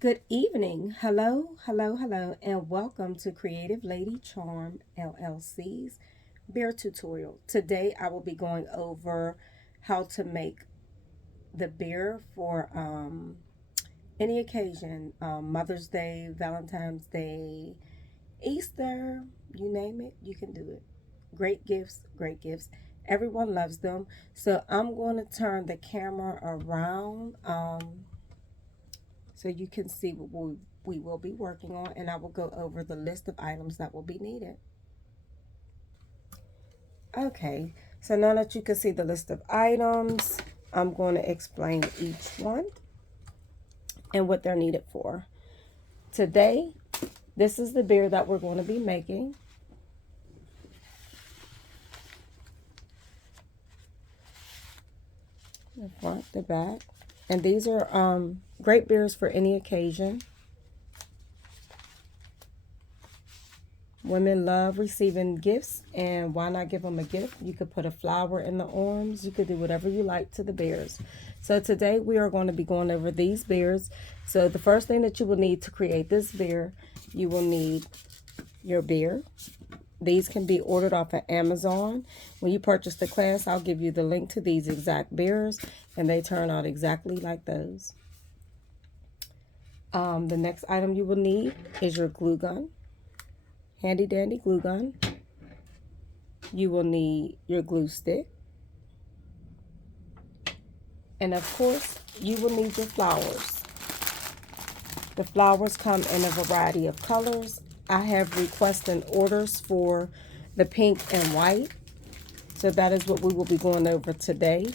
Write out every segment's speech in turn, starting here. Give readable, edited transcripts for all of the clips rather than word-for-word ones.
Good evening. Hello, hello, hello, and welcome to Creative Lady Charm LLC's beer tutorial. Today I will be going over how to make the beer for any occasion, Mother's Day, Valentine's Day, Easter, you name it, you can do it. Great gifts, great gifts. Everyone loves them. So I'm going to turn the camera around. So you can see what we will be working on, and I will go over the list of items that will be needed. Okay, so now that you can see the list of items, I'm going to explain each one and what they're needed for. Today, this is the beer that we're going to be making. The front, the back. And these are great beers for any occasion. Women love receiving gifts, and why not give them a gift? You could put a flower in the arms. You could do whatever you like to the beers. So today we are going to be going over these beers. So the first thing that you will need to create this beer, you will need your beer. These can be ordered off of Amazon. When you purchase the class, I'll give you the link to these exact beers, and they turn out exactly like those. The next item you will need is your glue gun. Handy dandy glue gun. You will need your glue stick. And of course, you will need your flowers. The flowers come in a variety of colors. I have requested orders for the pink and white. So that is what we will be going over today.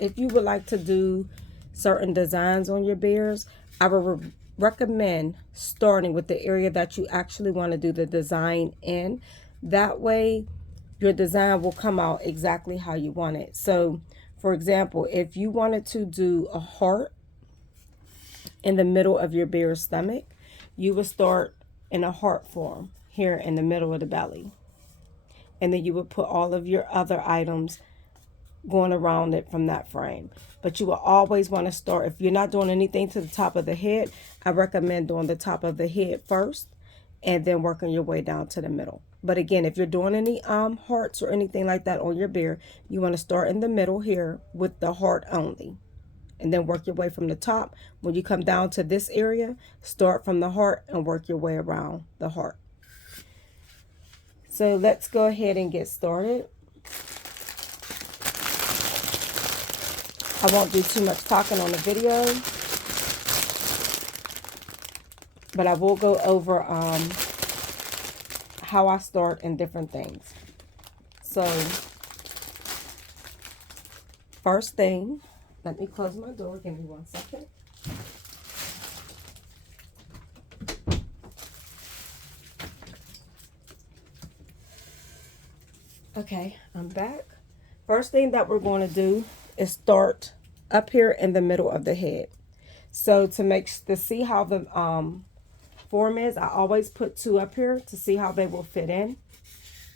If you would like to do certain designs on your beers, I would recommend starting with the area that you actually want to do the design in. That way your design will come out exactly how you want it. So for example, if you wanted to do a heart in the middle of your beer's stomach, you would start in a heart form here in the middle of the belly, and then you would put all of your other items going around it from that frame. But you will always want to start, if you're not doing anything to the top of the head, I recommend doing the top of the head first and then working your way down to the middle. But again, if you're doing any hearts or anything like that on your beer, you want to start in the middle here with the heart only, and then work your way from the top. When you come down to this area, start from the heart and work your way around the heart. So let's go ahead and get started. I won't do too much talking on the video, but I will go over how I start in different things. So first thing, let me close my door. Give me 1 second. Okay, I'm back. First thing that we're going to do is start up here in the middle of the head. So to see how the form is, I always put 2 up here to see how they will fit in.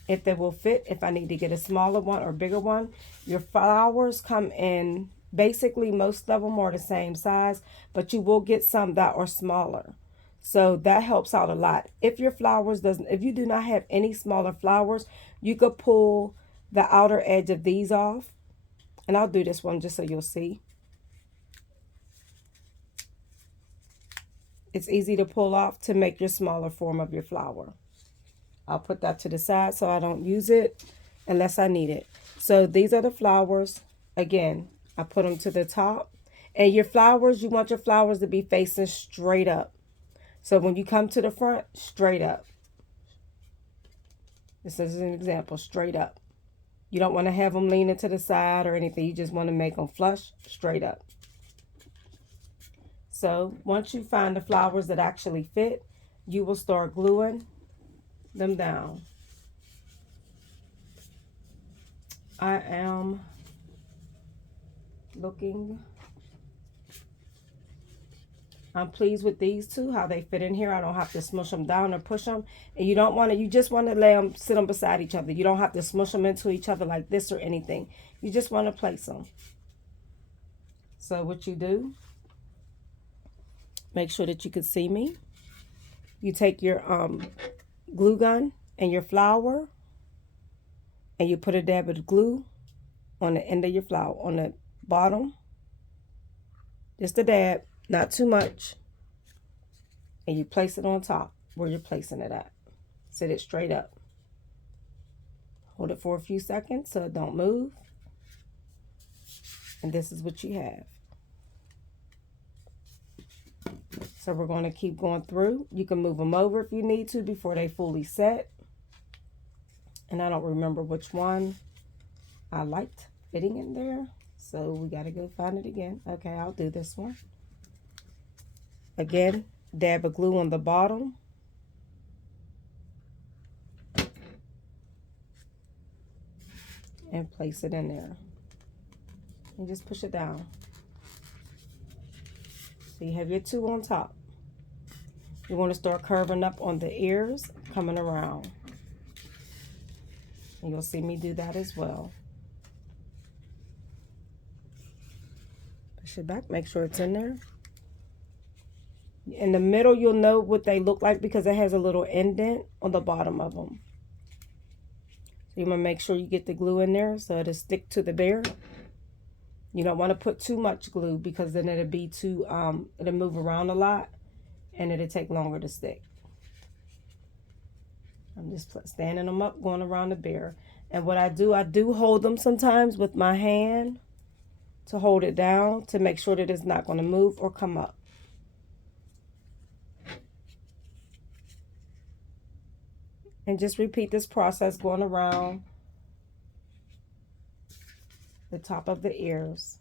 If they will fit, if I need to get a smaller one or bigger one. Your flowers come in, basically most of them are the same size, but you will get some that are smaller. So that helps out a lot. If your flowers if you do not have any smaller flowers, you could pull the outer edge of these off. And I'll do this one just so you'll see. It's easy to pull off to make your smaller form of your flower. I'll put that to the side so I don't use it unless I need it. So these are the flowers. Again, I put them to the top. And your flowers, you want your flowers to be facing straight up. So when you come to the front, straight up. This is an example, straight up. You don't want to have them leaning to the side or anything. You just want to make them flush, straight up. So once you find the flowers that actually fit, you will start gluing them down. I am looking. I'm pleased with these 2, how they fit in here. I don't have to smush them down or push them. And you don't want to, you just want to lay them, sit them beside each other. You don't have to smush them into each other like this or anything. You just want to place them. So what you do Make sure that you can see me. You take your glue gun and your flour, and you put a dab of glue on the end of your flower, on the bottom. Just a dab, not too much. And you place it on top where you're placing it at. Set it straight up. Hold it for a few seconds so it don't move. And this is what you have. So we're going to keep going through. You can move them over if you need to before they fully set. And I don't remember which one I liked fitting in there. So we got to go find it again. Okay, I'll do this one. Again, dab of glue on the bottom. And place it in there. And just push it down. So you have your two on top. You want to start curving up on the ears, coming around. And you'll see me do that as well. Push it back, make sure it's in there. In the middle, you'll know what they look like because it has a little indent on the bottom of them. So you want to make sure you get the glue in there so it'll stick to the bear. You don't want to put too much glue because then it'll be too, it'll move around a lot and it'll take longer to stick. I'm just standing them up, going around the bear. And what I do hold them sometimes with my hand to hold it down to make sure that it's not going to move or come up. And just repeat this process going around the top of the ears.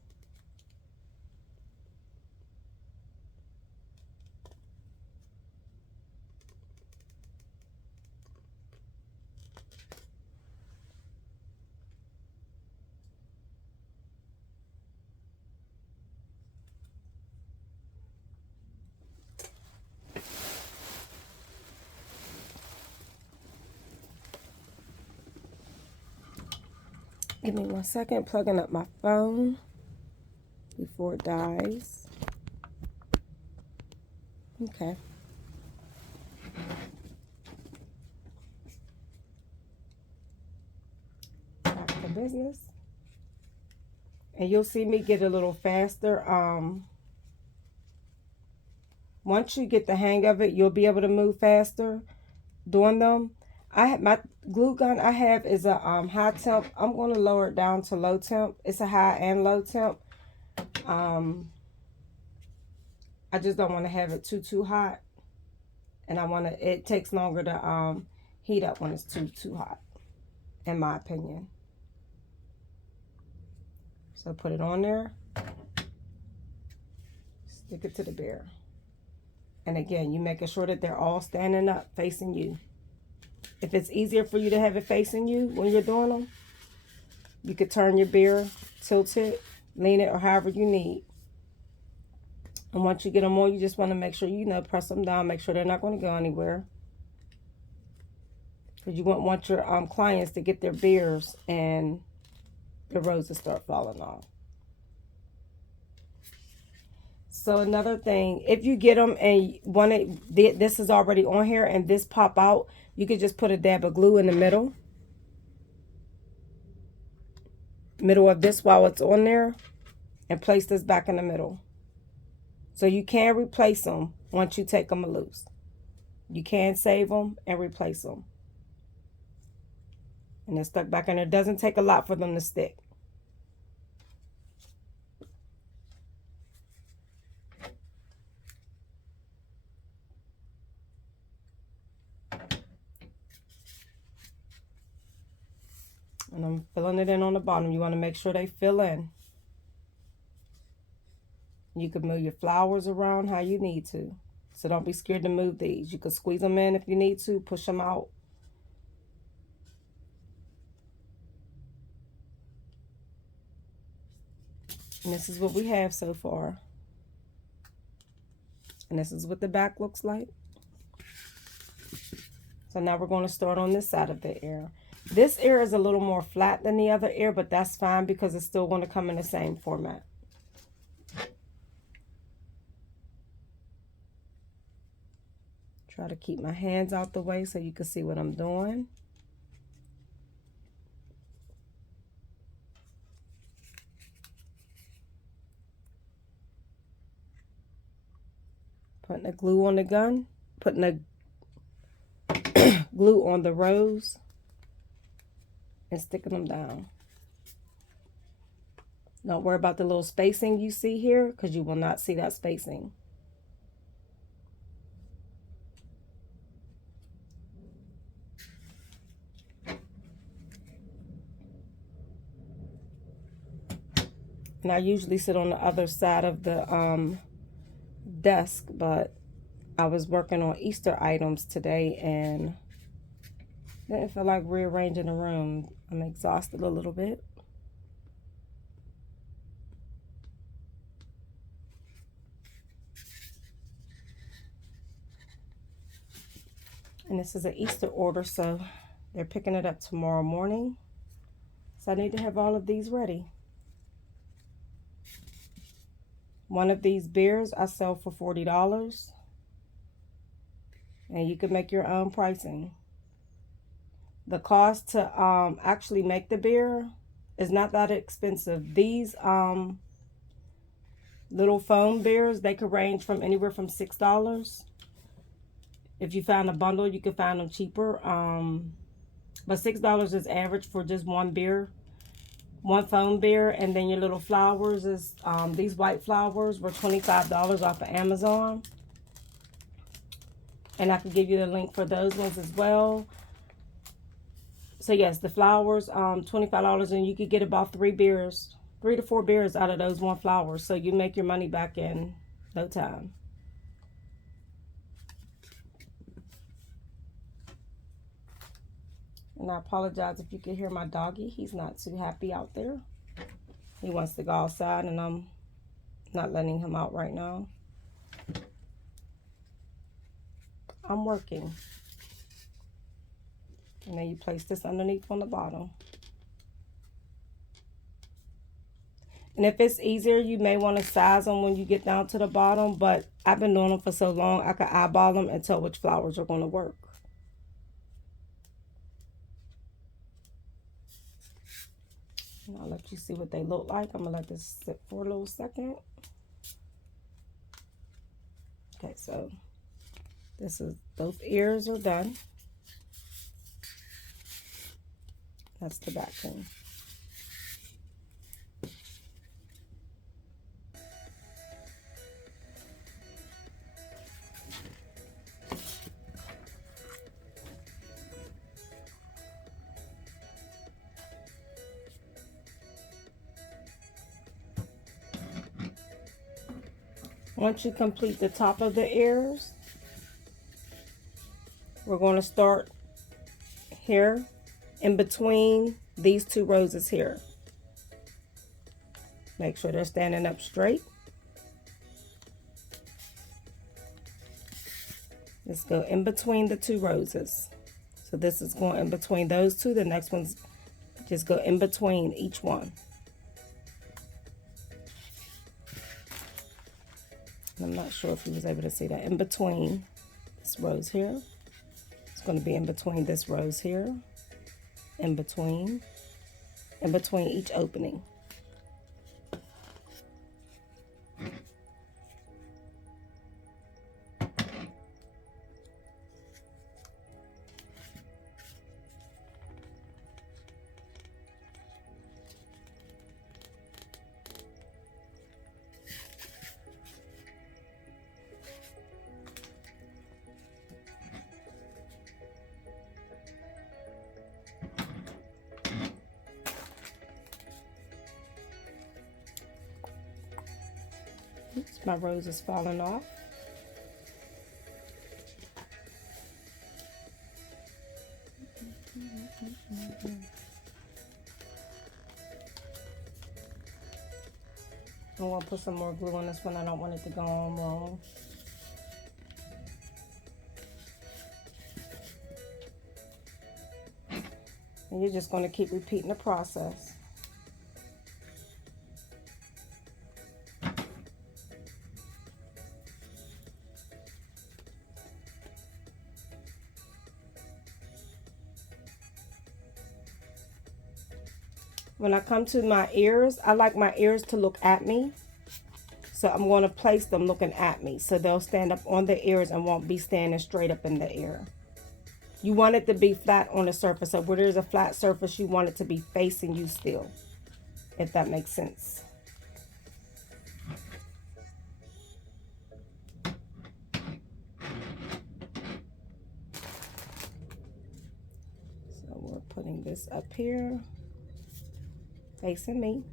Give me 1 second, plugging up my phone before it dies. Okay. Back to business. And you'll see me get a little faster. Once you get the hang of it, you'll be able to move faster doing them. I have my glue gun I have is a high temp. I'm going to lower it down to low temp. It's a high and low temp. I just don't want to have it too hot. And it takes longer to heat up when it's too hot, in my opinion. So put it on there. Stick it to the bear. And again, you making sure that they're all standing up, facing you. If it's easier for you to have it facing you when you're doing them, you could turn your bear, tilt it, lean it, or however you need. And once you get them on, you just want to make sure, press them down, make sure they're not going to go anywhere. Because you won't want your clients to get their bears and the roses start falling off. So another thing, if you get them and this is already on here and this pop out, you could just put a dab of glue in the middle of this while it's on there and place this back in the middle. So you can replace them once you take them loose. You can save them and replace them. And they're stuck back in there. It doesn't take a lot for them to stick. And I'm filling it in on the bottom. You want to make sure they fill in. You can move your flowers around how you need to. So don't be scared to move these. You can squeeze them in if you need to. Push them out. And this is what we have so far. And this is what the back looks like. So now we're going to start on this side of the ear. This ear is a little more flat than the other ear, but that's fine because it's still going to come in the same format. Try to keep my hands out the way so you can see what I'm doing. Putting the glue on the gun, putting the glue on the rows and sticking them down. Don't worry about the little spacing you see here because you will not see that spacing. And I usually sit on the other side of the desk, but I was working on Easter items today and didn't feel like rearranging the room. I'm exhausted a little bit. And this is an Easter order, so they're picking it up tomorrow morning. So I need to have all of these ready. One of these beers I sell for $40. And you can make your own pricing. The cost to actually make the beer is not that expensive. These little foam beers, they could range from anywhere from $6. If you find a bundle, you can find them cheaper. But $6 is average for just one beer, one foam beer. And then your little flowers is, these white flowers were $25 off of Amazon. And I can give you the link for those ones as well. So yes, the flowers, $25, and you could get about 3 to 4 beers out of those one flowers. So you make your money back in no time. And I apologize if you can hear my doggy. He's not too happy out there. He wants to go outside and I'm not letting him out right now. I'm working. And then you place this underneath on the bottom. And if it's easier, you may want to size them when you get down to the bottom. But I've been doing them for so long, I can eyeball them and tell which flowers are going to work. And I'll let you see what they look like. I'm going to let this sit for a little second. Okay, so this is, both ears are done. That's the back thing. Once you complete the top of the ears, we're going to start here in between these 2 roses here. Make sure they're standing up straight. Let's go in between the 2 roses. So this is going in between those 2. The next one's just go in between each one. I'm not sure if you was able to see that. In between this rose here. It's going to be in between this rose here. In between each opening. Oops, my rose is falling off. I'm going to put some more glue on this one. I don't want it to go on wrong. And you're just going to keep repeating the process. When I come to my ears, I like my ears to look at me. So I'm going to place them looking at me. So they'll stand up on the ears and won't be standing straight up in the air. You want it to be flat on the surface. So where there's a flat surface, you want it to be facing you still, if that makes sense. So we're putting this up here, facing me.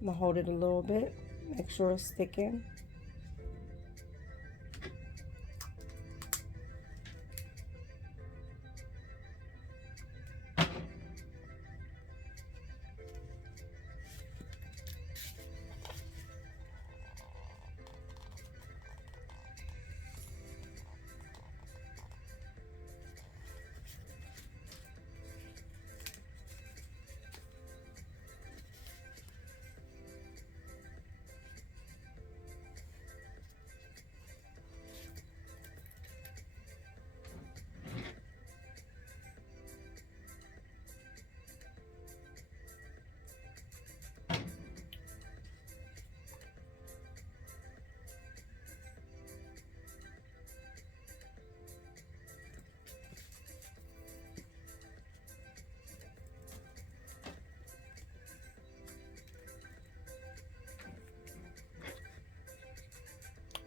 I'm gonna hold it a little bit, make sure it's sticking.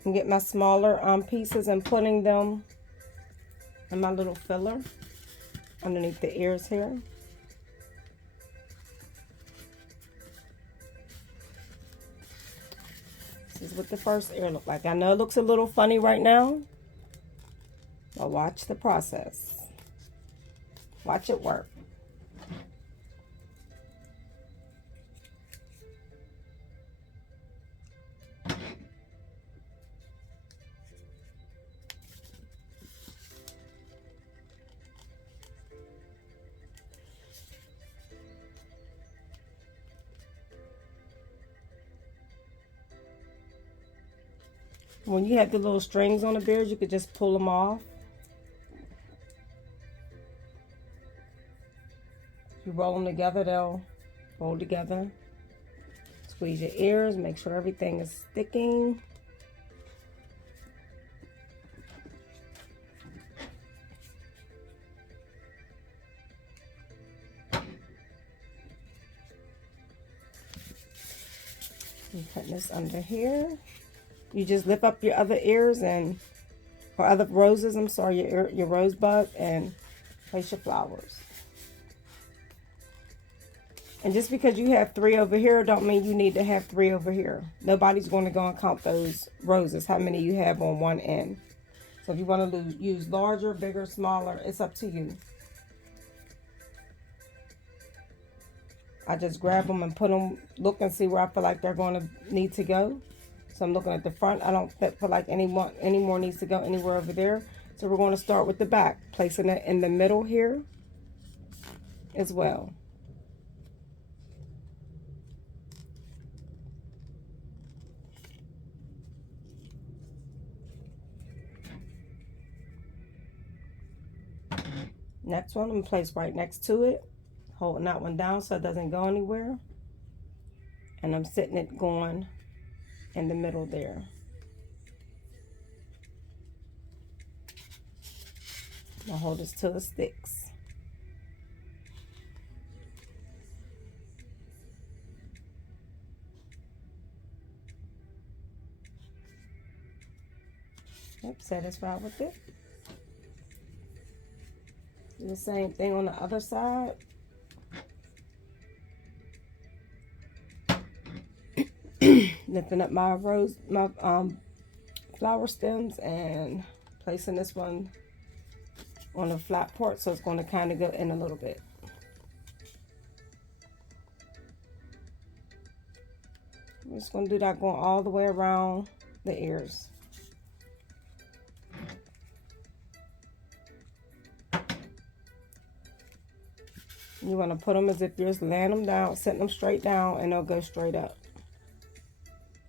And get my smaller pieces and putting them in my little filler underneath the ears here. This is what the first ear looked like. I know it looks a little funny right now, but watch the process. Watch it work. When you have the little strings on the bears, you could just pull them off. If you roll them together, they'll roll together. Squeeze your ears, make sure everything is sticking. And putting this under here. You just lift up your other ears and, or other roses, I'm sorry, your rosebud, and place your flowers. And just because you have 3 over here, don't mean you need to have 3 over here. Nobody's going to go and count those roses, how many you have on one end. So if you want to use larger, bigger, smaller, it's up to you. I just grab them and put them, look and see where I feel like they're going to need to go. So I'm looking at the front. I don't feel like any more needs to go anywhere over there. So we're going to start with the back, placing it in the middle here as well. Next one, I'm going to place right next to it, holding that one down so it doesn't go anywhere. And I'm sitting it going in the middle there. I'll hold this till it sticks. Yep, satisfied with it. Do the same thing on the other side. Lifting up my flower stems and placing this one on the flat part, so it's going to kind of go in a little bit. I'm just going to do that going all the way around the ears. You want to put them as if you're just laying them down, setting them straight down, and they'll go straight up.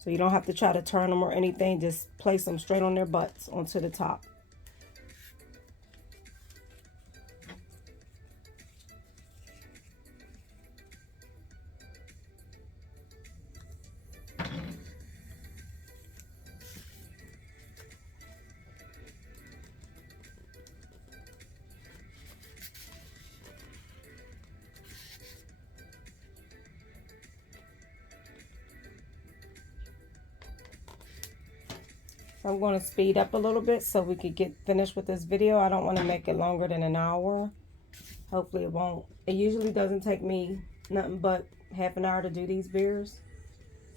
So you don't have to try to turn them or anything. Just place them straight on their butts onto the top. I'm going to speed up a little bit so we could get finished with this video. I don't want to make it longer than an hour. Hopefully it won't. It usually doesn't take me nothing but half an hour to do these beers.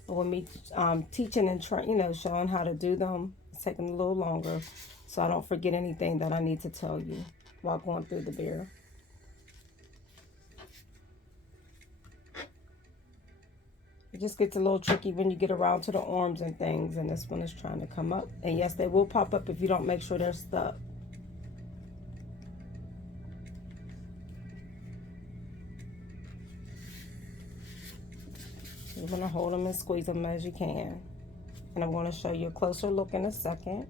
But with me teaching and showing how to do them, it's taking a little longer. So I don't forget anything that I need to tell you while going through the beer. It just gets a little tricky when you get around to the arms and things, and this one is trying to come up. And yes, they will pop up if you don't make sure they're stuck. You're going to hold them and squeeze them as you can. And I'm going to show you a closer look in a second.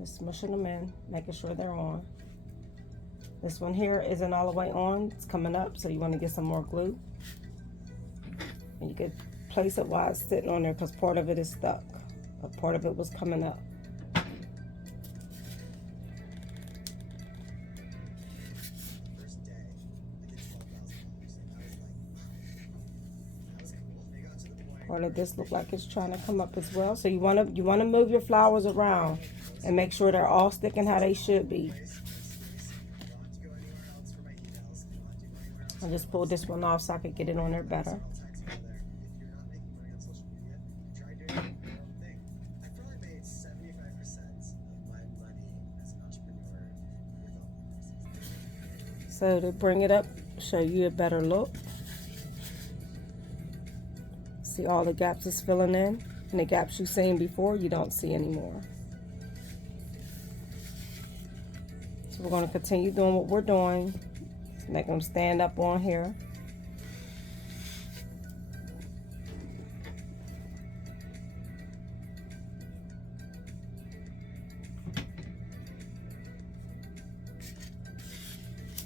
Just smushing them in, making sure they're on. This one here isn't all the way on. It's coming up, so you want to get some more glue. And you could place it while it's sitting on there because part of it is stuck. But part of it was coming up. Part of this look like it's trying to come up as well. So you want to move your flowers around and make sure they're all sticking how they should be. I just pulled this one off so I could get it on there better. So to bring it up, show you a better look. See all the gaps it's filling in, and the gaps you've seen before, you don't see anymore. So we're going to continue doing what we're doing. Make them stand up on here.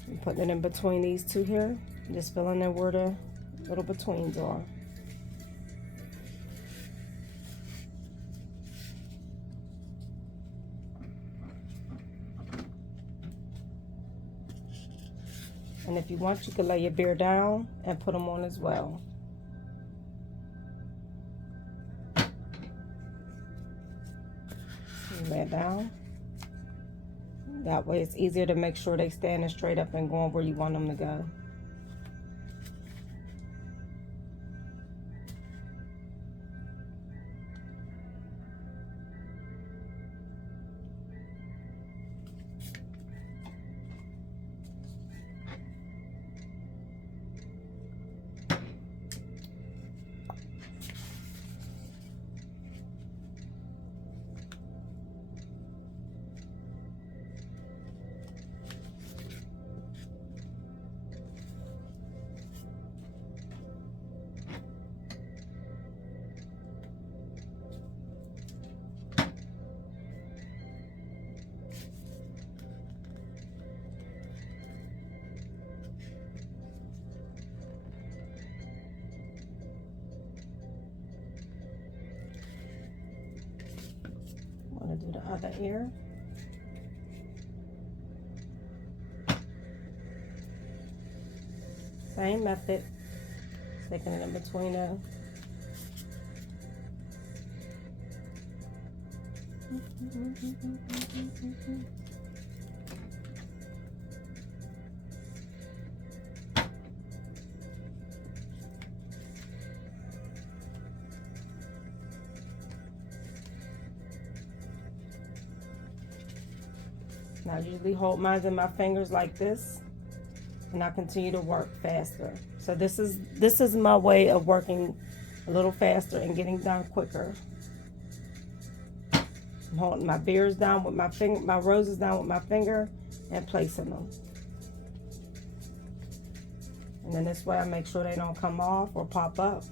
I'm putting it in between these two here. Just filling in where the little betweens are. And if you want, you can lay your beer down and put them on as well. Lay it down. That way it's easier to make sure they standing straight up and going where you want them to go. Do the other ear. Same method, sticking it in between them. Now I usually hold mine in my fingers like this, and I continue to work faster. So this is my way of working a little faster and getting done quicker. I'm holding my beers down with my finger, my roses down with my finger, and placing them. And then this way I make sure they don't come off or pop up.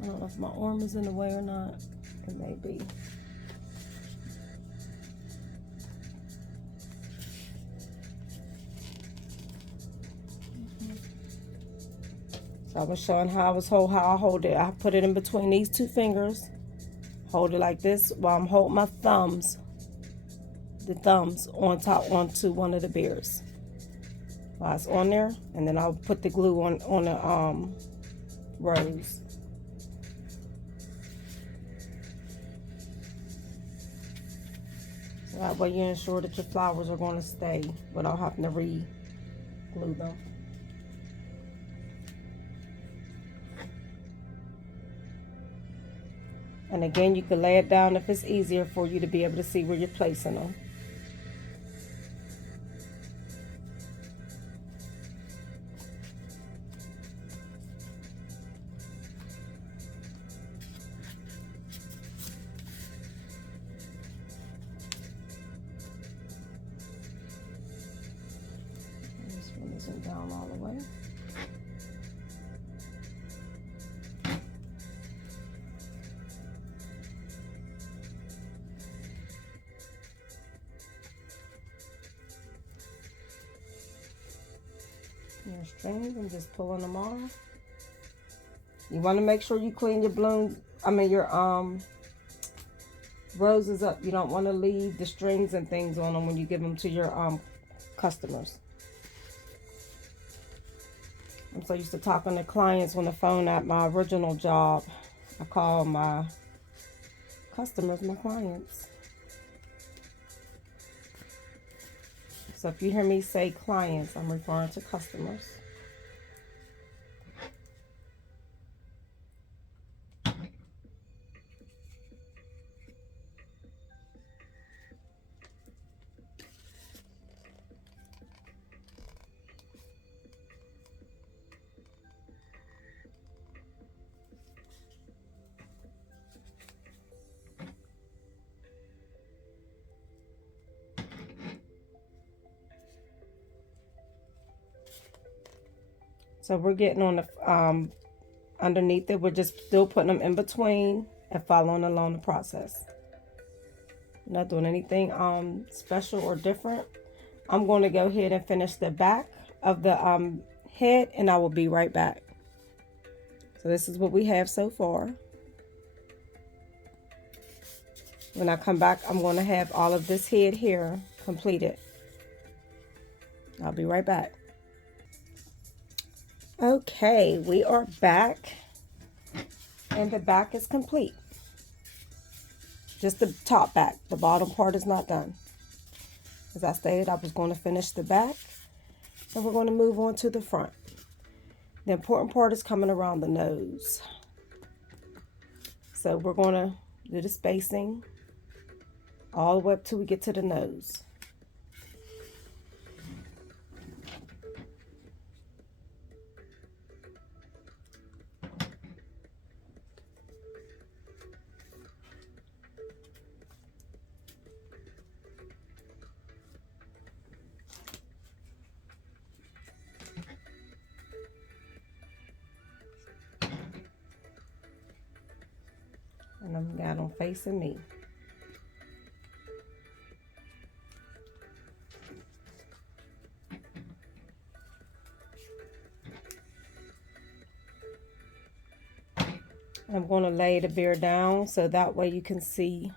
I don't know if my arm is in the way or not. It may be. So I was showing how I hold it. I put it in between these two fingers, Hold it like this while I'm holding my thumbs, the thumbs on top onto one of the bears while it's on there, and then I'll put the glue on the rose. So that way you ensure that your flowers are going to stay without having to re-glue them. And again, you can lay it down if it's easier for you to be able to see where you're placing them. This one isn't down all the way. Your strings, I'm just pulling them off. You want to make sure you clean your blooms, your roses up. You don't want to leave the strings and things on them when you give them to your customers. I'm so used to talking to clients on the phone at my original job. I call my customers my clients. So if you hear me say clients, I'm referring to customers. So we're getting on the underneath it. We're just still putting them in between and following along the process. I'm not doing anything special or different. I'm going to go ahead and finish the back of the head, and I will be right back. So this is what we have so far. When I come back, I'm going to have all of this head here completed. I'll be right back. Okay, we are back, and the back is complete. Just the top back. The bottom part is not done. As I stated, I was going to finish the back, and we're going to move on to the front. The important part is coming around the nose. So we're going to do the spacing all the way up till we get to the nose. And I'm got them facing me. I'm going to lay the bear down so that way you can see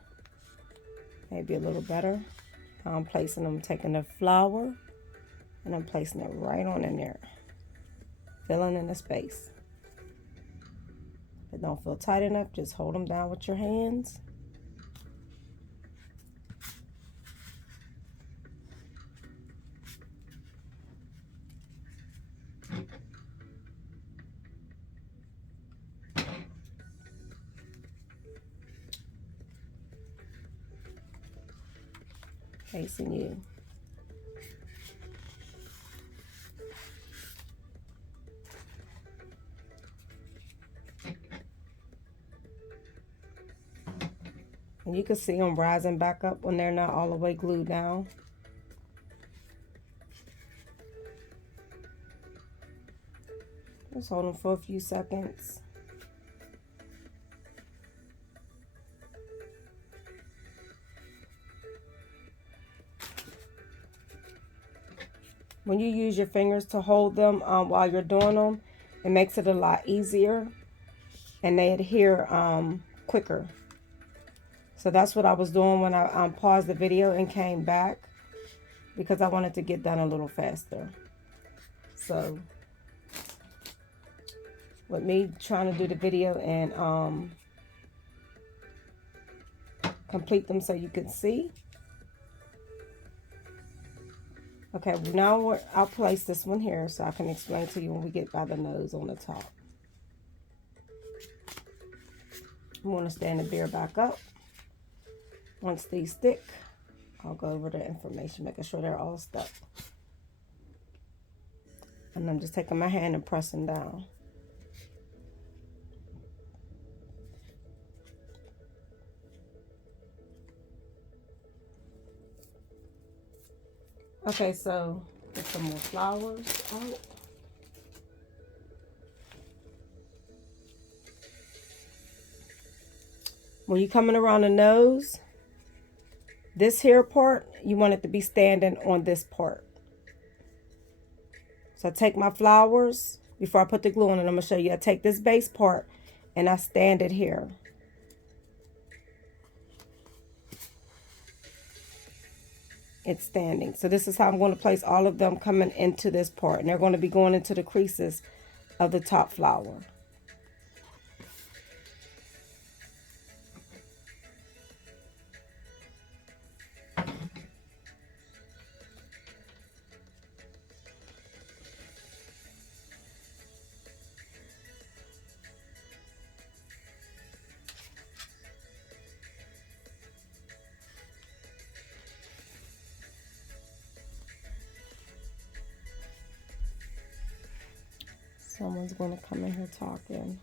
maybe a little better. I'm placing them, taking the flower, and I'm placing it right on in there, filling in the space. If it don't feel tight enough, just hold them down with your hands. Facing you. And you can see them rising back up when they're not all the way glued down. Just hold them for a few seconds. When you use your fingers to hold them while you're doing them, it makes it a lot easier, and they adhere quicker. So that's what I was doing when I paused the video and came back, because I wanted to get done a little faster. So with me trying to do the video and complete them so you can see. Okay, now I'll place this one here so I can explain to you when we get by the nose on the top. I'm going to stand the beer back up. Once these stick, I'll go over the information, making sure they're all stuck. And I'm just taking my hand and pressing down. Okay, so get some more flowers out. When you're coming around the nose, this here part, you want it to be standing on this part. So I take my flowers, before I put the glue on it, I'm going to show you. I take this base part and I stand it here. It's standing. So this is how I'm going to place all of them coming into this part. And they're going to be going into the creases of the top flower. Someone's going to come in here talking.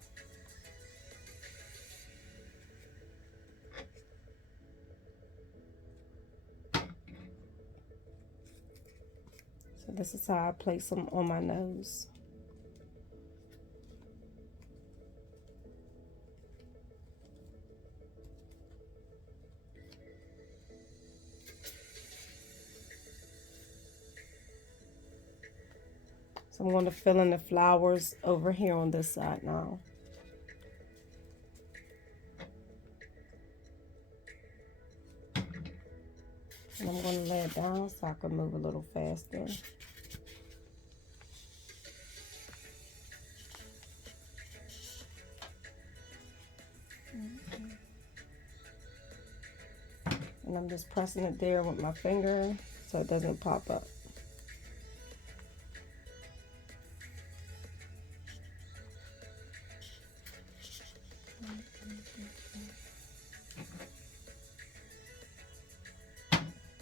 So this is how I place them on my nose. So I'm going to fill in the flowers over here on this side now. And I'm going to lay it down so I can move a little faster. And I'm just pressing it there with my finger so it doesn't pop up.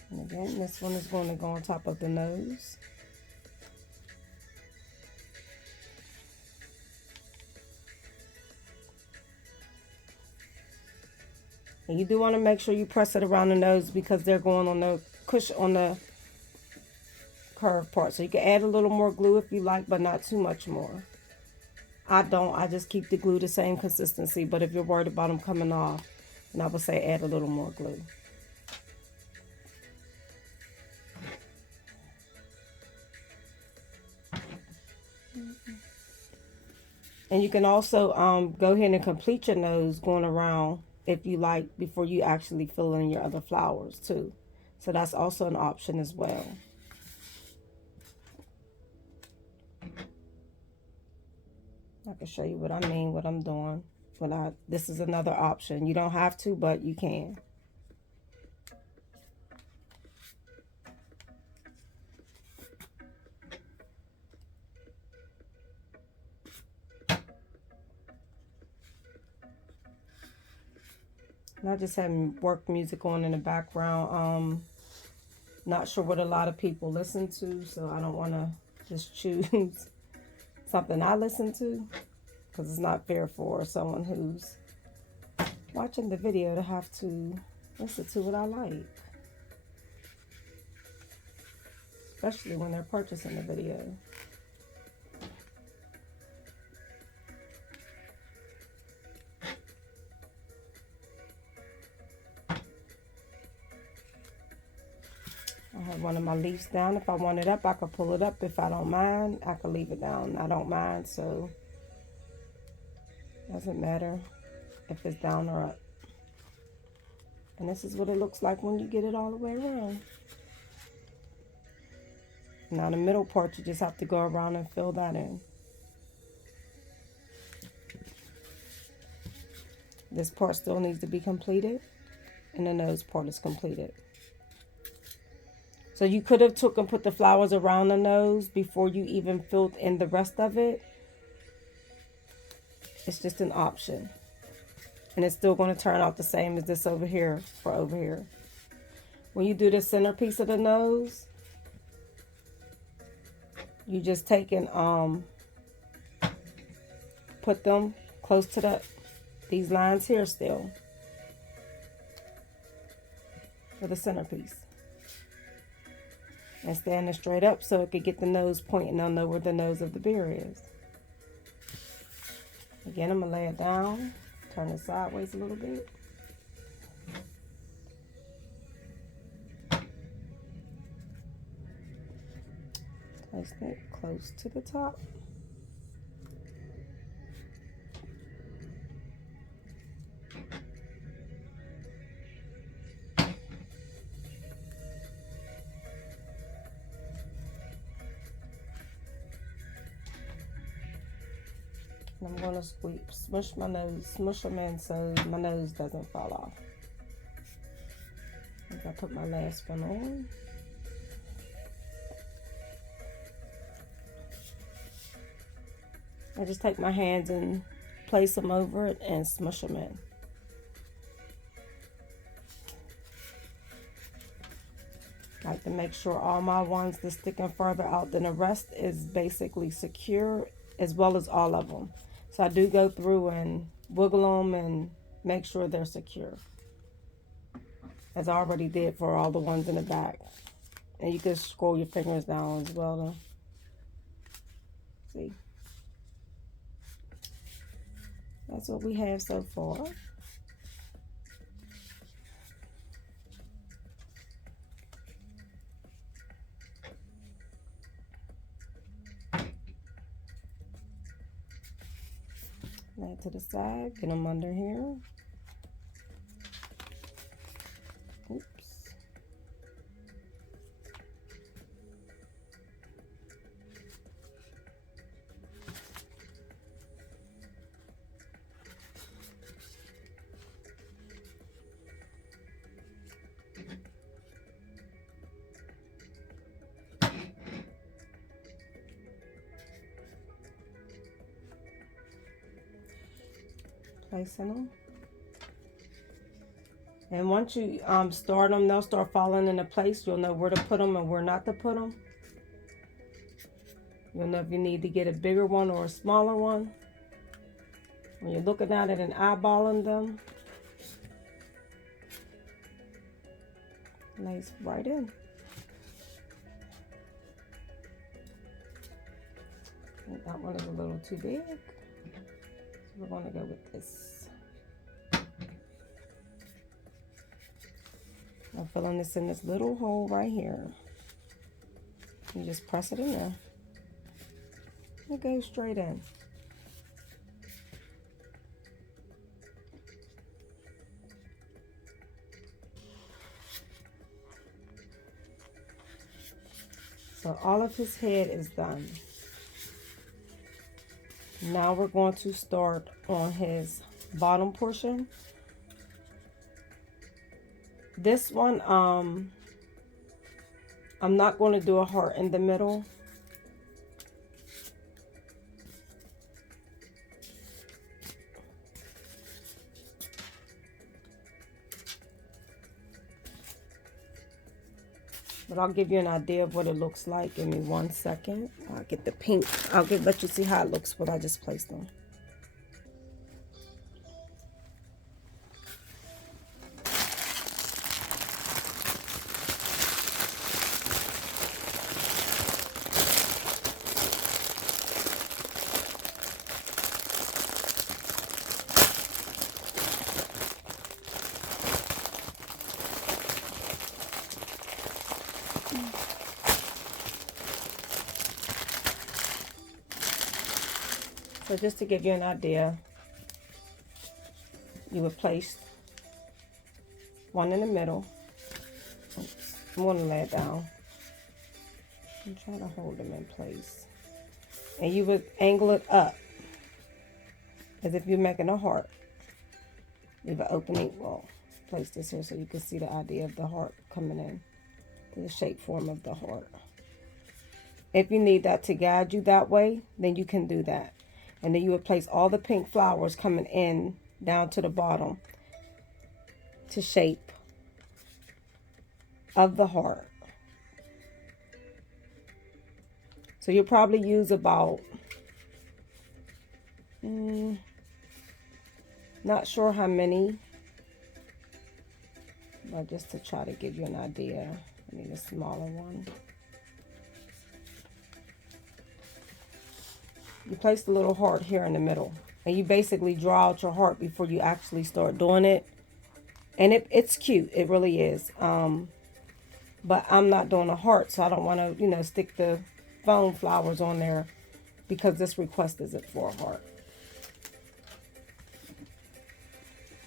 And again, this one is going to go on top of the nose. And you do want to make sure you press it around the nose because they're going on the cushion, on the curved part. So you can add a little more glue if you like, but not too much more. I don't. I just keep the glue the same consistency. But if you're worried about them coming off, then I would say add a little more glue. And you can also go ahead and complete your nose going around if you like before you actually fill in your other flowers too. So that's also an option as well. I can show you what I mean, what I'm doing. This is another option. You don't have to, but you can. And I just have work music on in the background. Not sure what a lot of people listen to, so I don't want to just choose something I listen to, because it's not fair for someone who's watching the video to have to listen to what I like, especially when they're purchasing the video. I have one of my leaves down. If I want it up, I can pull it up. If I don't mind, I can leave it down. I don't mind, so it doesn't matter if it's down or up. And this is what it looks like when you get it all the way around. Now the middle part, you just have to go around and fill that in. This part still needs to be completed, and the nose part is completed. So you could have took and put the flowers around the nose before you even filled in the rest of it. It's just an option. And it's still going to turn out the same as this over here for over here. When you do the centerpiece of the nose, you just take and put them close to these lines here still for the centerpiece. And stand it straight up so it could get the nose pointing. I'll know where the nose of the bear is. Again, I'm going to lay it down, turn it sideways a little bit. Place it close to the top. And I'm going to smush my nose, smush them in so my nose doesn't fall off. As I put my last one on. I just take my hands and place them over it and smush them in. I like to make sure all my ones that's sticking further out than the rest is basically secure, as well as all of them. So I do go through and wiggle them and make sure they're secure, as I already did for all the ones in the back. And you can scroll your fingers down as well to see. That's what we have so far. Lay it to the side, get them under here. Oops. Placing them. And once you start them, they'll start falling into place. You'll know where to put them and where not to put them. You'll know if you need to get a bigger one or a smaller one. When you're looking at it and eyeballing them, lays right in. That one is a little too big. We're going to go with this. I'm filling this in this little hole right here. You just press it in there. It goes straight in. So all of his head is done. Now we're going to start on his bottom portion. This one, I'm not going to do a heart in the middle. But I'll give you an idea of what it looks like. Give me 1 second. I'll get the pink. Let you see how it looks when I just placed them. So just to give you an idea, you would place one in the middle. Oops, I'm going to lay it down and try to hold them in place. And you would angle it up as if you're making a heart. Leave an opening. Well, place this here so you can see the idea of the heart coming in, the shape form of the heart. If you need that to guide you that way, then you can do that. And then you would place all the pink flowers coming in down to the bottom to shape of the heart. So you'll probably use about, not sure how many, but just to try to give you an idea. I need a smaller one. You place the little heart here in the middle, and you basically draw out your heart before you actually start doing it. And it's cute, it really is. But I'm not doing a heart, so I don't want to, you know, stick the foam flowers on there because this request isn't for a heart.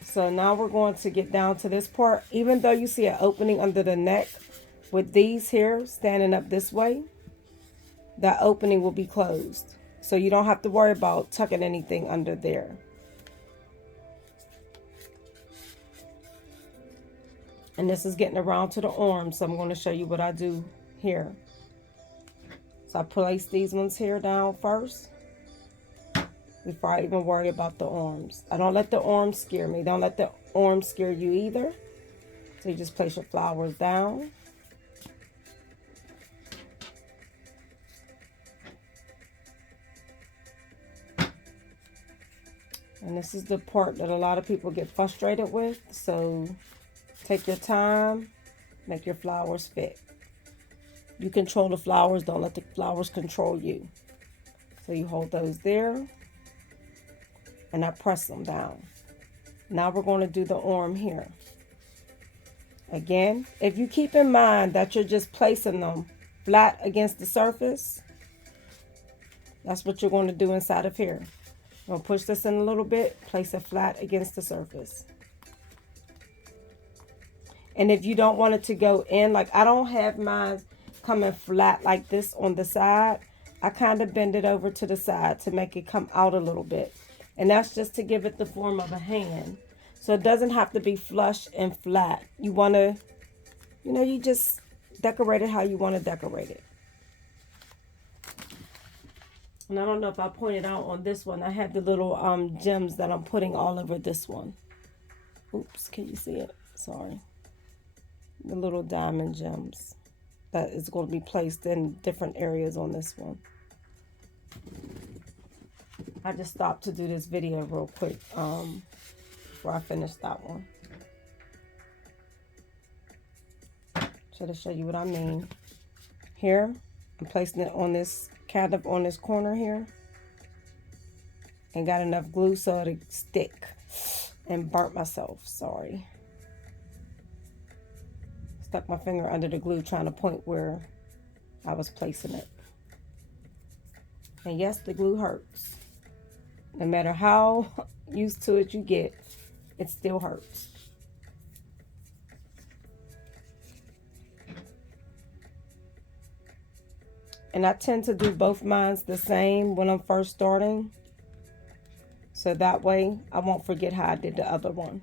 So now we're going to get down to this part. Even though you see an opening under the neck with these here standing up this way, that opening will be closed. So you don't have to worry about tucking anything under there. And this is getting around to the arm, so I'm going to show you what I do here. So I place these ones here down first before I even worry about the arms. I don't let the arms scare me. Don't let the arms scare you either. So you just place your flowers down. And this is the part that a lot of people get frustrated with. So take your time, make your flowers fit. You control the flowers, don't let the flowers control you. So you hold those there, and I press them down. Now we're going to do the arm here. Again, if you keep in mind that you're just placing them flat against the surface, that's what you're going to do inside of here. I'm going to push this in a little bit, place it flat against the surface. And if you don't want it to go in, like I don't have mine coming flat like this on the side, I kind of bend it over to the side to make it come out a little bit. And that's just to give it the form of a hand. So it doesn't have to be flush and flat. You want to, you know, you just decorate it how you want to decorate it. And I don't know if I pointed out on this one, I have the little gems that I'm putting all over this one. Oops, can you see it? Sorry. The little diamond gems that is going to be placed in different areas on this one. I just stopped to do this video real quick before I finish that one. So to show you what I mean. Here, I'm placing it on this, kind of on this corner here. And got enough glue so it'll stick. And burnt myself, sorry. Stuck my finger under the glue trying to point where I was placing it. And yes, the glue hurts. No matter how used to it you get, it still hurts. And I tend to do both mines the same when I'm first starting. So that way I won't forget how I did the other one.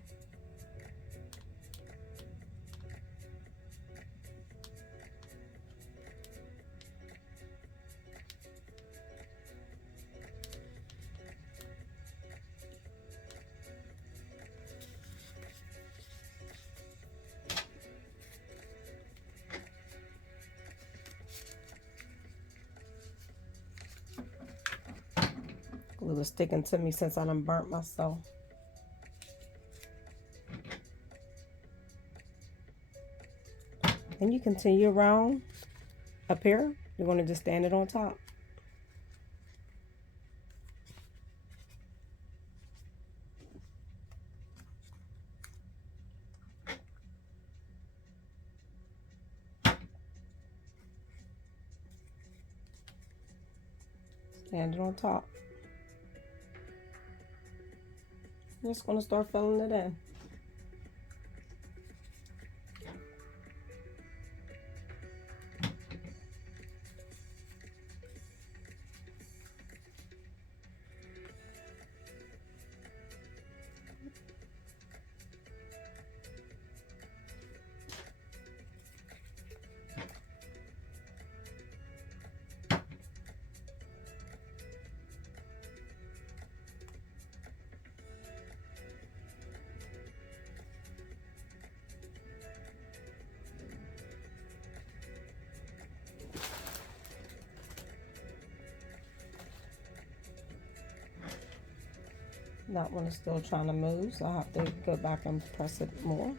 Glue is sticking to me since I done burnt myself. And you continue around up here. You're going to just stand it on top. Stand it on top. I'm just going to start filling it in. That one is still trying to move, so I'll have to go back and press it more.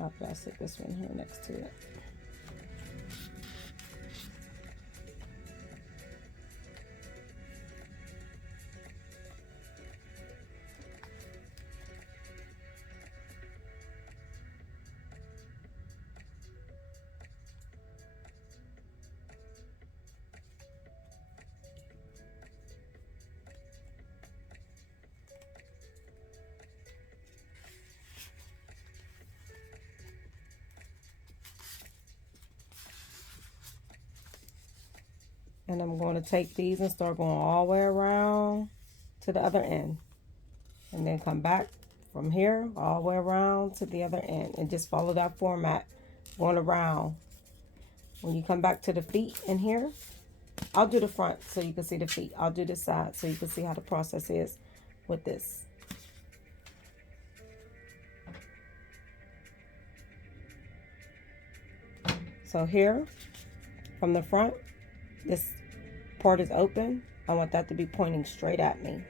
After I stick this one here next to it. And I'm going to take these and start going all the way around to the other end. And then come back from here all the way around to the other end. And just follow that format going around. When you come back to the feet in here, I'll do the front so you can see the feet. I'll do the side so you can see how the process is with this. So here, from the front, this part is open. I want that to be pointing straight at me.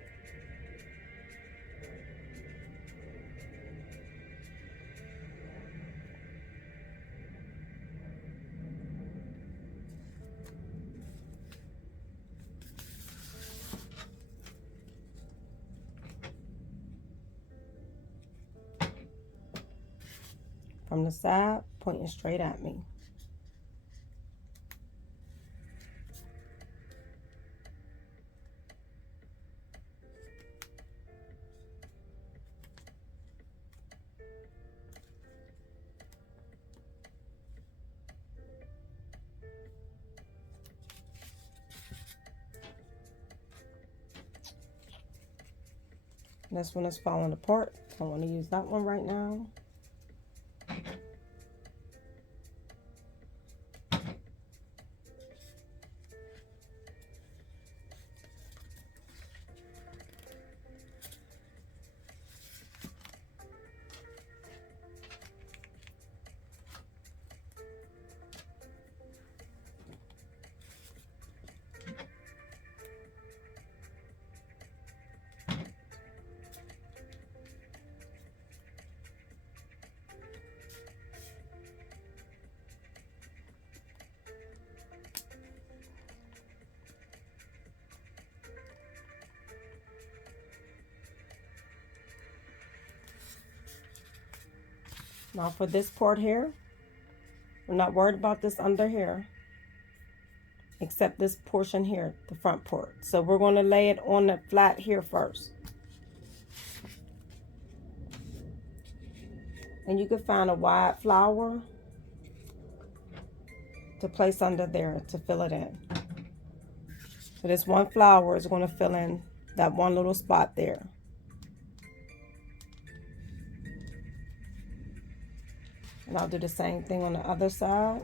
From the side, pointing straight at me. This one is falling apart. I want to use that one right now. Now for this part here, we're not worried about this under here, except this portion here, the front part. So we're going to lay it on the flat here first. And you can find a wide flower to place under there to fill it in. So this one flower is going to fill in that one little spot there. And I'll do the same thing on the other side.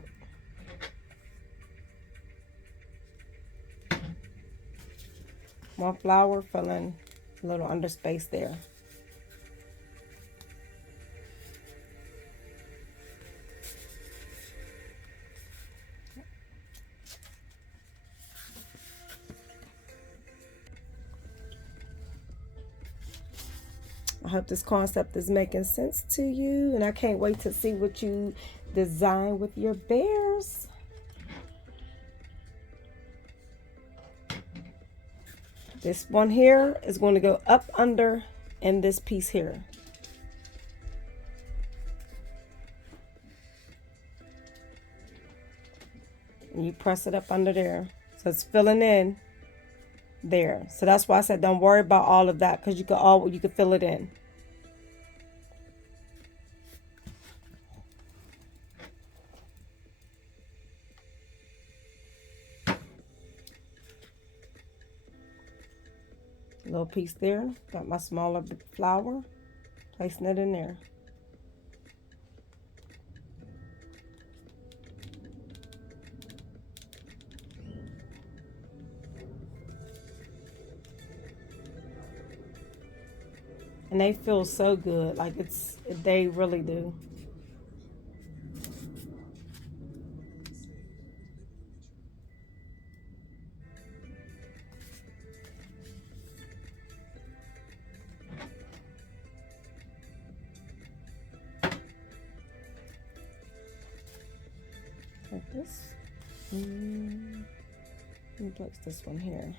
One flower, fill in a little under space there. I hope this concept is making sense to you, and I can't wait to see what you design with your bears. This one here is going to go up under in this piece here. And you press it up under there. So it's filling in there. So that's why I said don't worry about all of that, because you can fill it in. Little piece there. Got my smaller flower. Placing it in there. And they feel so good. Like they really do. like this. Let me place this one here.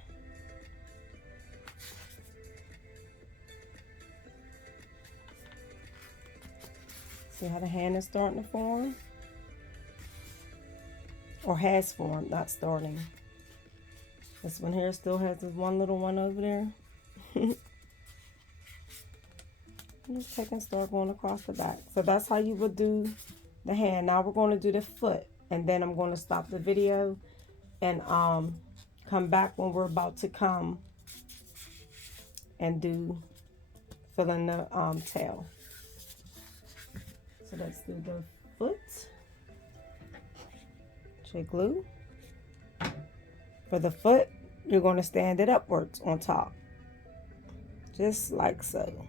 See how the hand is starting to form? Or has formed, not starting. This one here still has this one little one over there. Just take and start going across the back. So that's how you would do the hand. Now we're going to do the foot, and then I'm going to stop the video and come back when we're about to come and fill in the tail. So let's do the foot. Check glue. For the foot, you're going to stand it upwards on top, just like so.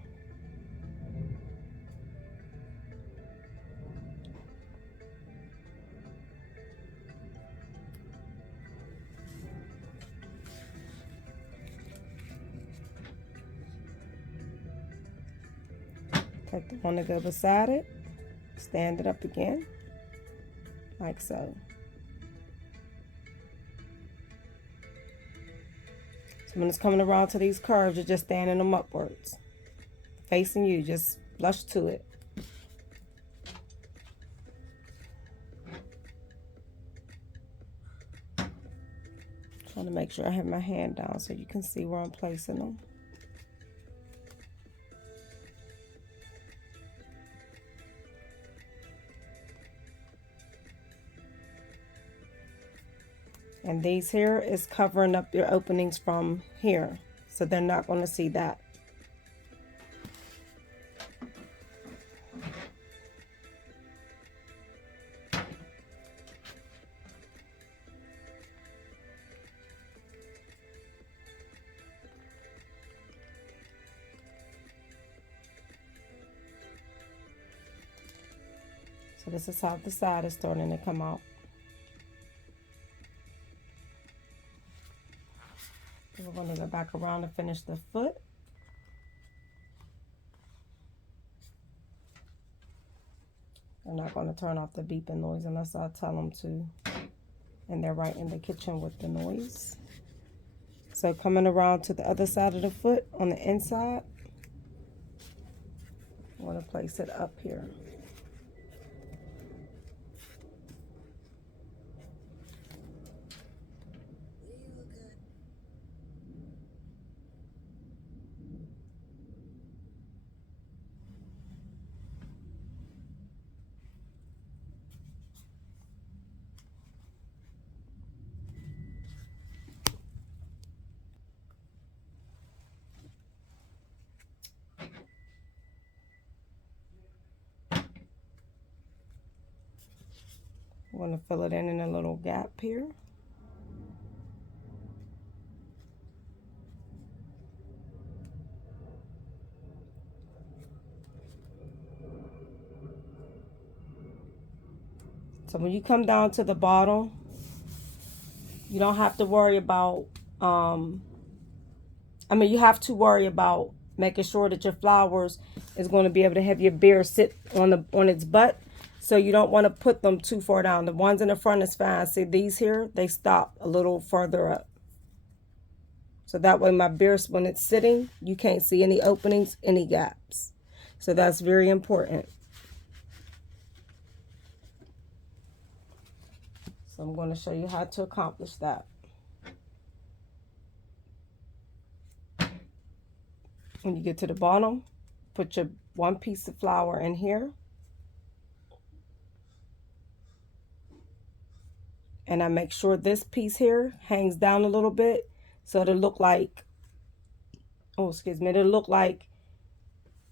Take the one to go beside it, stand it up again, like so. So when it's coming around to these curves, you're just standing them upwards, facing you, just flush to it. Trying to make sure I have my hand down so you can see where I'm placing them. And these here is covering up your openings from here, so they're not going to see that. So this is how the side is starting to come out. We're going to go back around and finish the foot. I'm not going to turn off the beeping noise unless I tell them to. And they're right in the kitchen with the noise. So coming around to the other side of the foot on the inside, I'm going to place it up here. I'm going to fill it in a little gap here. So when you come down to the bottom, you don't have to worry about, you have to worry about making sure that your flowers is going to be able to have your beer sit on its butt. So you don't want to put them too far down. The ones in the front is fine. See these here, they stop a little further up. So that way my beer, when it's sitting, you can't see any openings, any gaps. So that's very important. So I'm going to show you how to accomplish that. When you get to the bottom, put your one piece of flower in here. And I make sure this piece here hangs down a little bit so it'll look like, it'll look like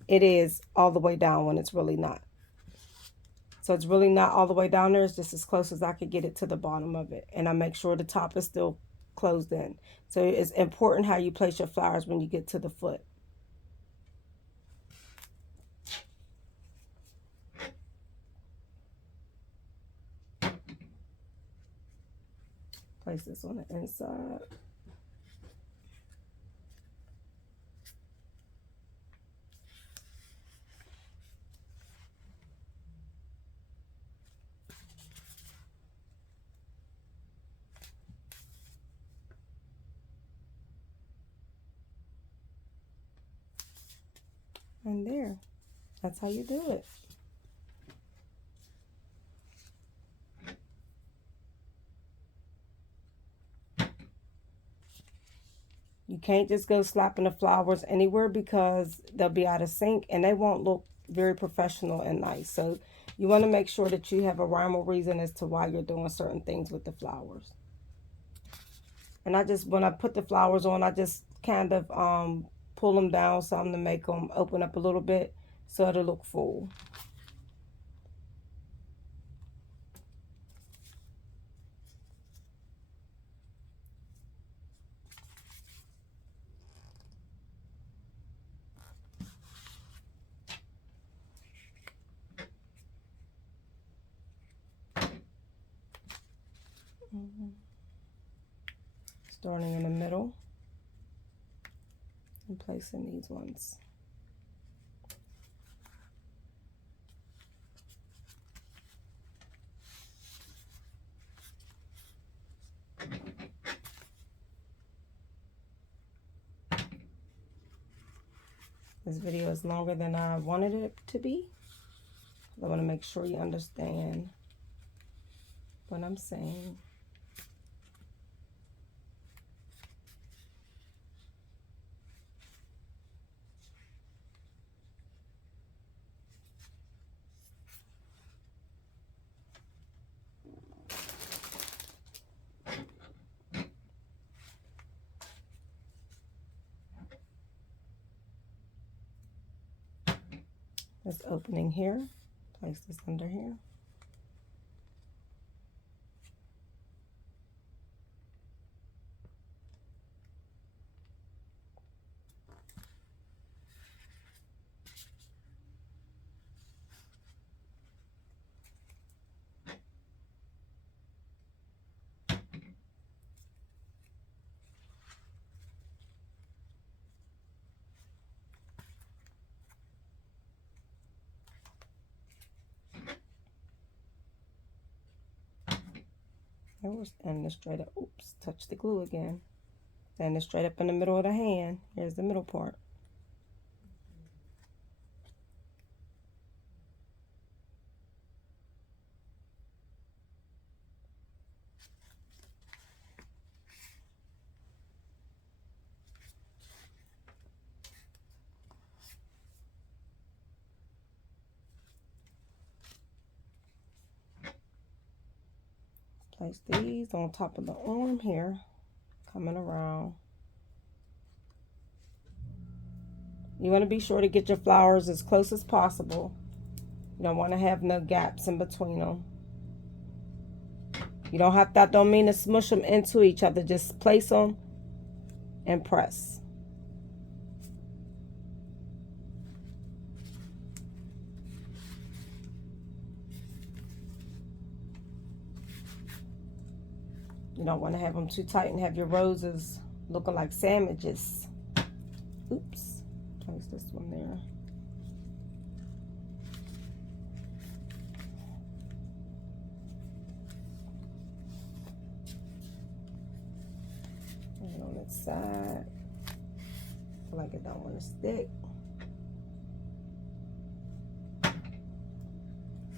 it is all the way down when it's really not. So it's really not all the way down there. It's just as close as I could get it to the bottom of it. And I make sure the top is still closed in. So it's important how you place your flowers when you get to the foot. Place this on the inside. And there, that's how you do it. You can't just go slapping the flowers anywhere because they'll be out of sync and they won't look very professional and nice. So you want to make sure that you have a rhyme or reason as to why you're doing certain things with the flowers. And when I put the flowers on, I just kind of pull them down some to make them open up a little bit so it'll look full. Starting in the middle and placing these ones. This video is longer than I wanted it to be. I want to make sure you understand what I'm saying. This opening here, place this under here. And we're standing straight up. Oops, touch the glue again. Standing straight up in the middle of the hand. Here's the middle part. Place these on top of the arm here, coming around. You want to be sure to get your flowers as close as possible. You don't want to have no gaps in between them. You don't have that, don't mean to smush them into each other. Just place them and press. You don't want to have them too tight and have your roses looking like sandwiches. Oops, place this one there. And on its side, I feel like it don't want to stick.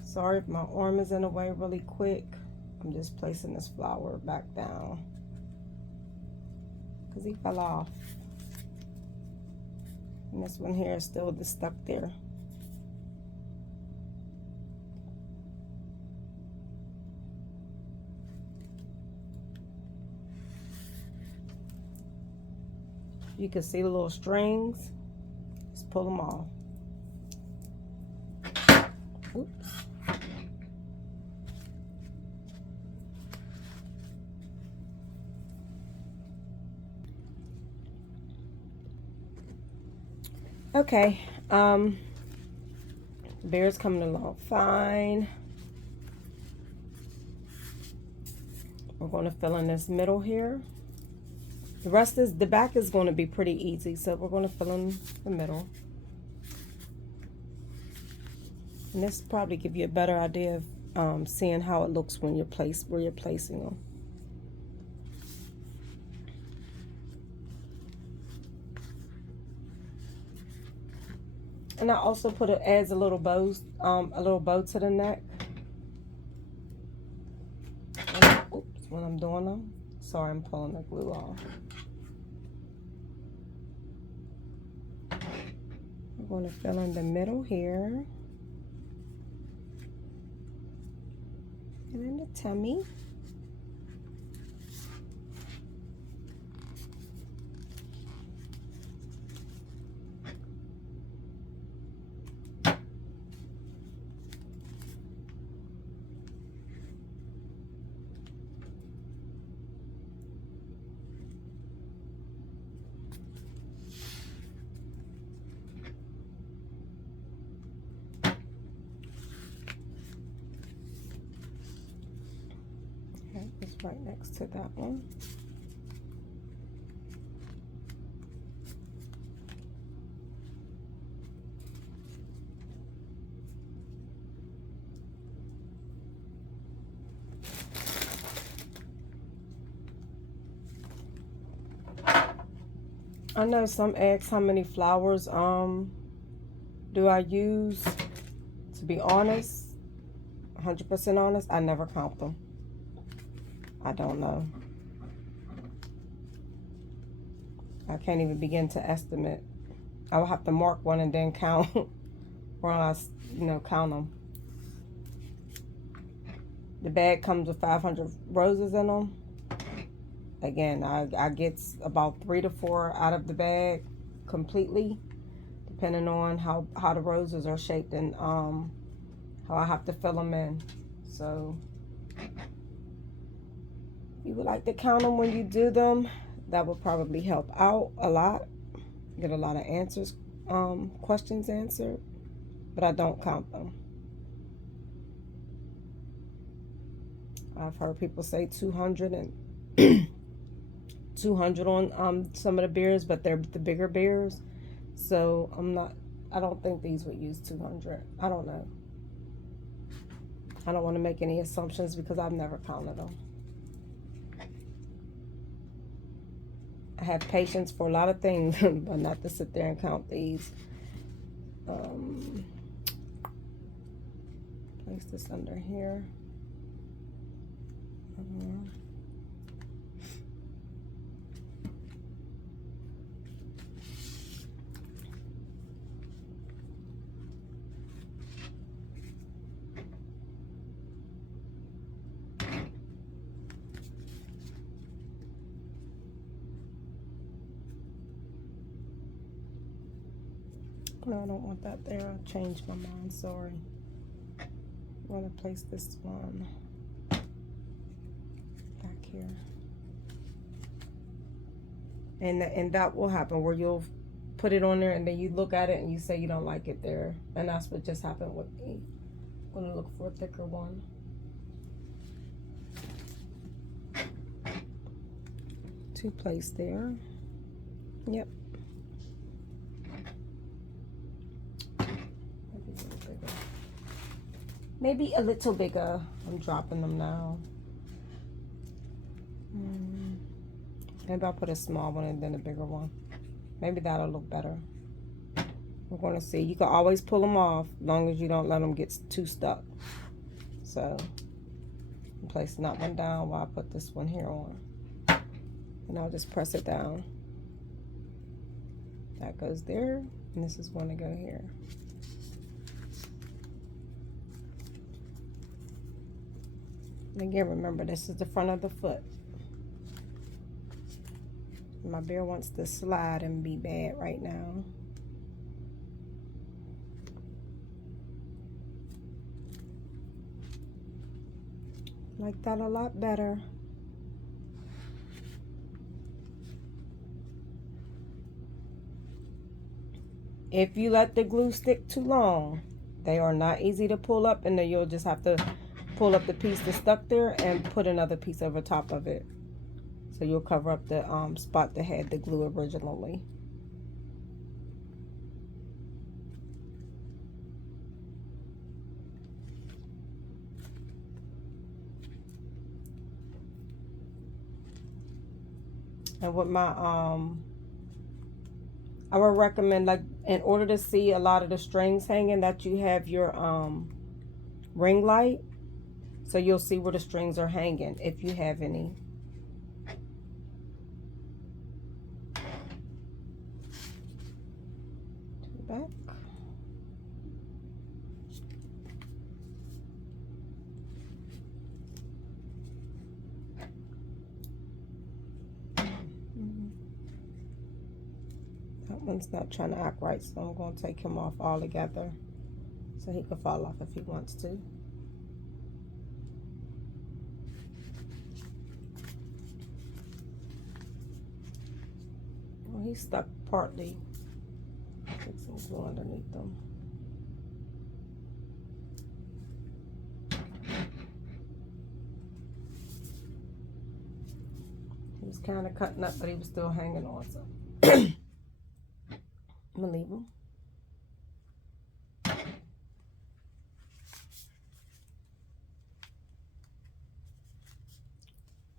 Sorry if my arm is in the way really quick. I'm just placing this flower back down because he fell off. And this one here is still stuck there. You can see the little strings. Just pull them off. Oops. Okay, the bear's coming along fine. We're going to fill in this middle here. The back is going to be pretty easy, so we're going to fill in the middle. And this probably give you a better idea of seeing how it looks when you're placing them. And I also put it adds a little bow to the neck. And, oops, when I'm doing them. Sorry, I'm pulling the glue off. I'm going to fill in the middle here. And then the tummy. Okay, it's right next to that one. I know some ask how many flowers do I use. To be honest, 100% honest, I never count them. I don't know. I can't even begin to estimate. I will have to mark one and then count or I, count them. The bag comes with 500 roses in them. Again, I get about 3 to 4 out of the bag completely, depending on how the roses are shaped and how I have to fill them in. So if you would like to count them when you do them, that will probably help out a lot. Get a lot of answers, questions answered, but I don't count them. I've heard people say 200 and 200 on some of the beers, but they're the bigger beers. So I don't think these would use 200. I don't know. I don't want to make any assumptions because I've never counted them. I have patience for a lot of things, but not to sit there and count these. Place this under here. No, I don't want that there. I changed my mind. Sorry. I want to place this one back here. And that will happen where you'll put it on there and then you look at it and you say you don't like it there. And that's what just happened with me. I'm going to look for a thicker one. To place there. Yep. Maybe a little bigger. I'm dropping them now. Maybe I'll put a small one and then a bigger one. Maybe that'll look better. We're going to see. You can always pull them off as long as you don't let them get too stuck. So I'm placing that one down while I put this one here on. And I'll just press it down. That goes there. And this is one to go here. And again, remember, this is the front of the foot. My bear wants to slide and be bad right now. Like that a lot better. If you let the glue stick too long, they are not easy to pull up, and then you'll just have to pull up the piece that's stuck there and put another piece over top of it. So you'll cover up the spot that had the glue originally. And with my I would recommend, like in order to see a lot of the strings hanging, that you have your ring light, so you'll see where the strings are hanging if you have any. To the back. That one's not trying to act right, so I'm going to take him off altogether so he can fall off if he wants to. Well, he's stuck partly. Put some glue underneath them. He was kind of cutting up, but he was still hanging on, so I'm gonna leave him.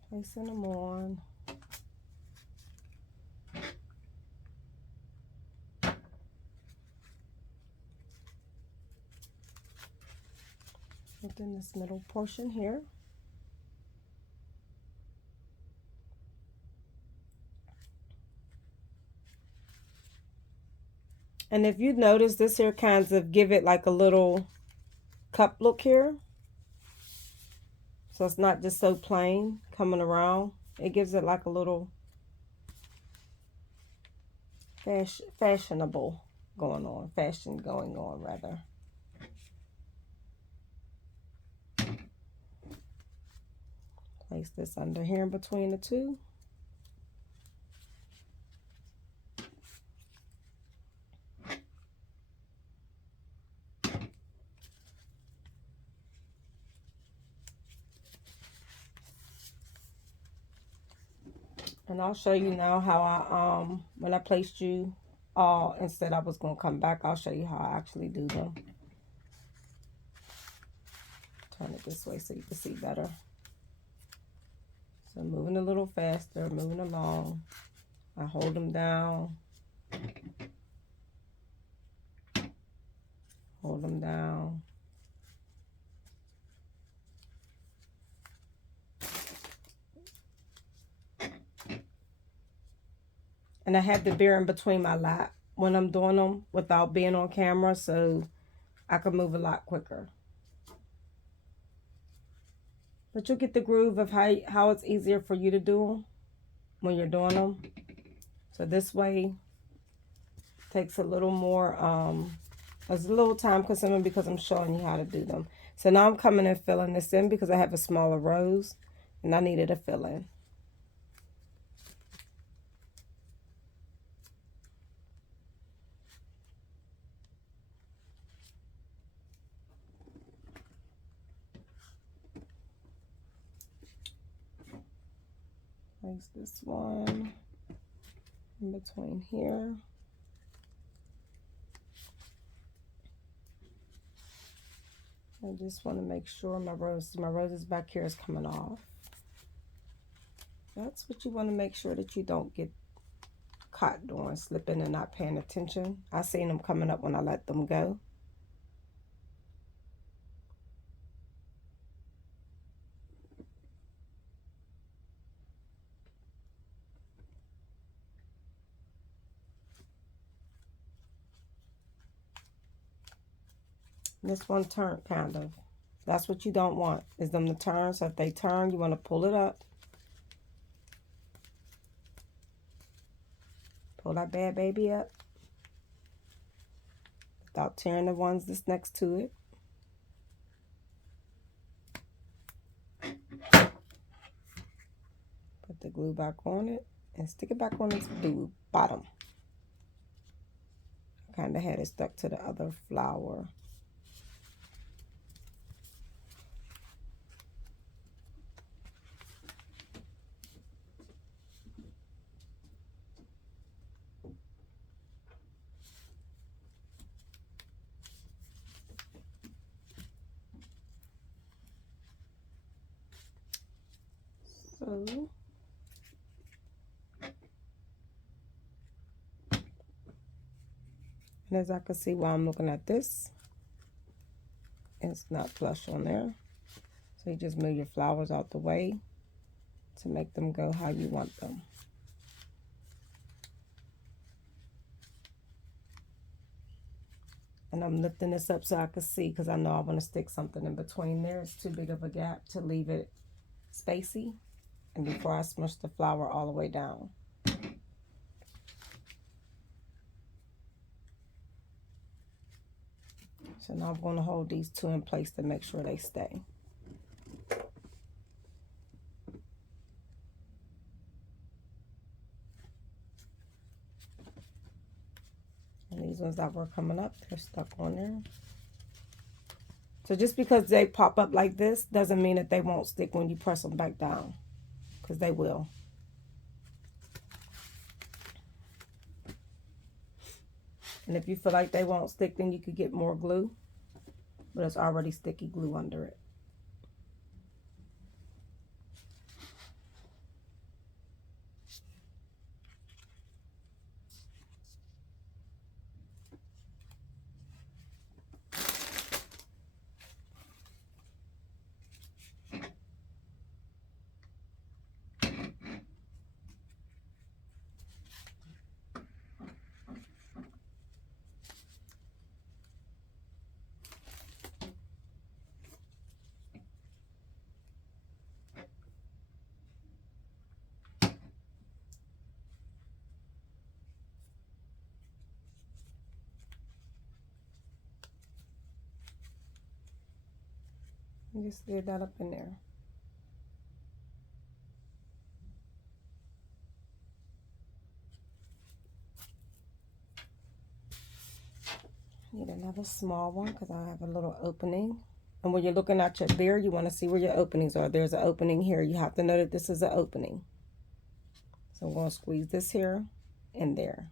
Placing them on. Within this middle portion here. And if you notice, this here kinds of give it like a little cup look here. So it's not just so plain coming around. It gives it like a little fashionable going on. Fashion going on, rather. Place this under here in between the two. And I'll show you now how I, when I placed you all, instead I was going to come back, I'll show you how I actually do them. Turn it this way so you can see better. So moving a little faster, moving along. I hold them down. Hold them down. And I have the beer in between my lap when I'm doing them without being on camera, so I can move a lot quicker. But you'll get the groove of how it's easier for you to do them when you're doing them. So this way takes a little more, it's a little time consuming because I'm showing you how to do them. So now I'm coming and filling this in because I have a smaller rose and I needed a fill in. Place this one in between here. I just want to make sure my roses back here is coming off. That's what you want to make sure that you don't get caught doing, slipping and not paying attention. I seen them coming up when I let them go. This one turned kind of. That's what you don't want, is them to turn. So if they turn, you want to pull it up. Pull that bad baby up without tearing the ones that's next to it. Put the glue back on it and stick it back on the bottom. Kind of had it stuck to the other flower. So And as I can see while I'm looking at this, it's not flush on there. So you just move your flowers out the way to make them go how you want them. And I'm lifting this up so I can see, because I know I want to stick something in between there. It's too big of a gap to leave it spacey. And before I smush the flower all the way down. So now I'm going to hold these two in place to make sure they stay. And these ones that were coming up, they're stuck on there. So just because they pop up like this doesn't mean that they won't stick when you press them back down, because they will. And if you feel like they won't stick, then you could get more glue, but it's already sticky glue under it. And just lay that up in there. Need another small one because I have a little opening. And when you're looking at your beer, you want to see where your openings are. There's an opening here. You have to know that this is an opening. So I'm going to squeeze this here and there.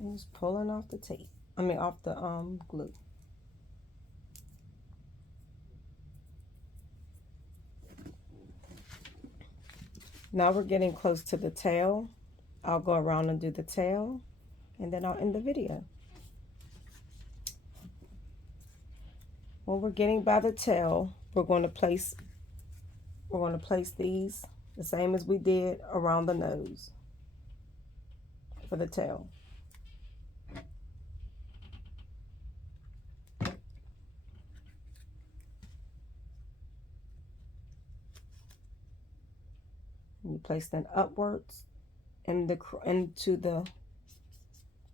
I'm just pulling off the tape. Off the glue. Now we're getting close to the tail. I'll go around and do the tail, and then I'll end the video. When we're getting by the tail, we're going to place these the same as we did around the nose for the tail. You place them upwards into the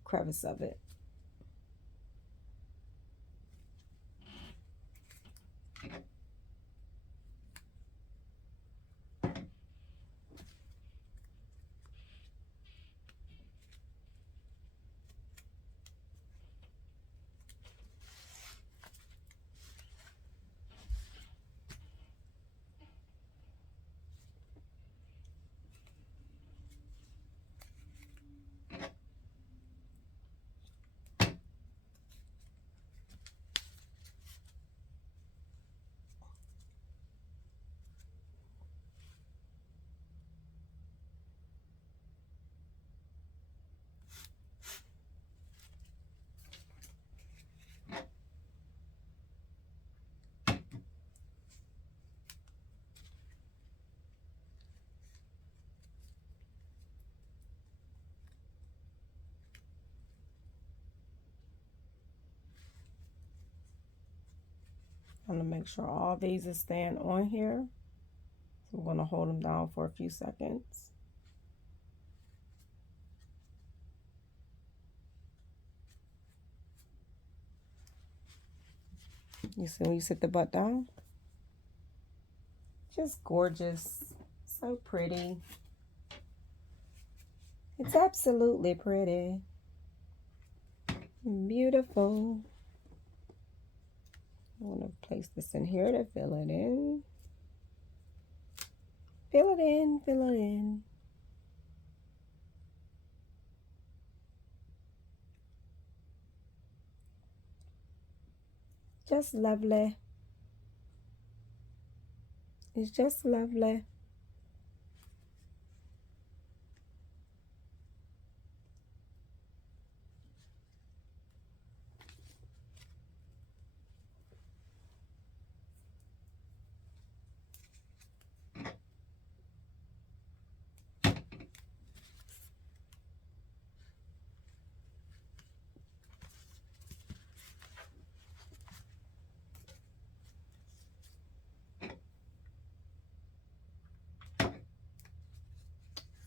crevice of it. I'm going to make sure all these are staying on here. So I'm going to hold them down for a few seconds. You see when you sit the butt down? Just gorgeous. So pretty. It's absolutely pretty. Beautiful. I want to place this in here to fill it in. Fill it in, fill it in. Just lovely. It's just lovely.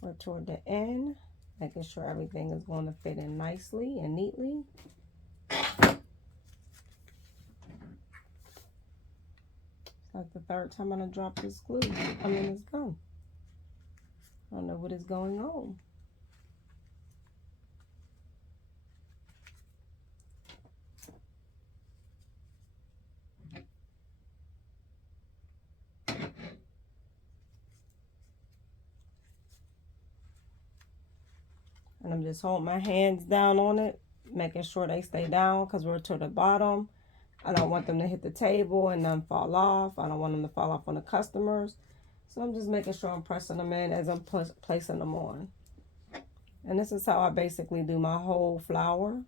We're toward the end, making sure everything is going to fit in nicely and neatly. It's like the third time I'm gonna drop this glue. I mean, this gum. I don't know what is going on. And I'm just holding my hands down on it, making sure they stay down because we're to the bottom. I don't want them to hit the table and then fall off. I don't want them to fall off on the customers. So I'm just making sure I'm pressing them in as I'm placing them on. And this is how I basically do my whole flower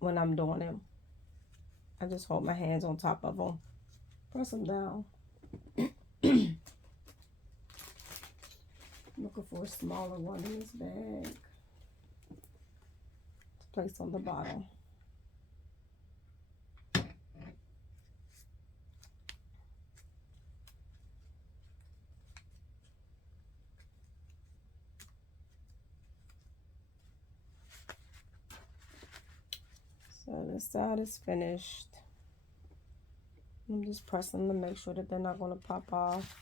when I'm doing them. I just hold my hands on top of them, press them down. Looking for a smaller one in this bag to place on the bottom. So this side is finished. I'm just pressing to make sure that they're not going to pop off.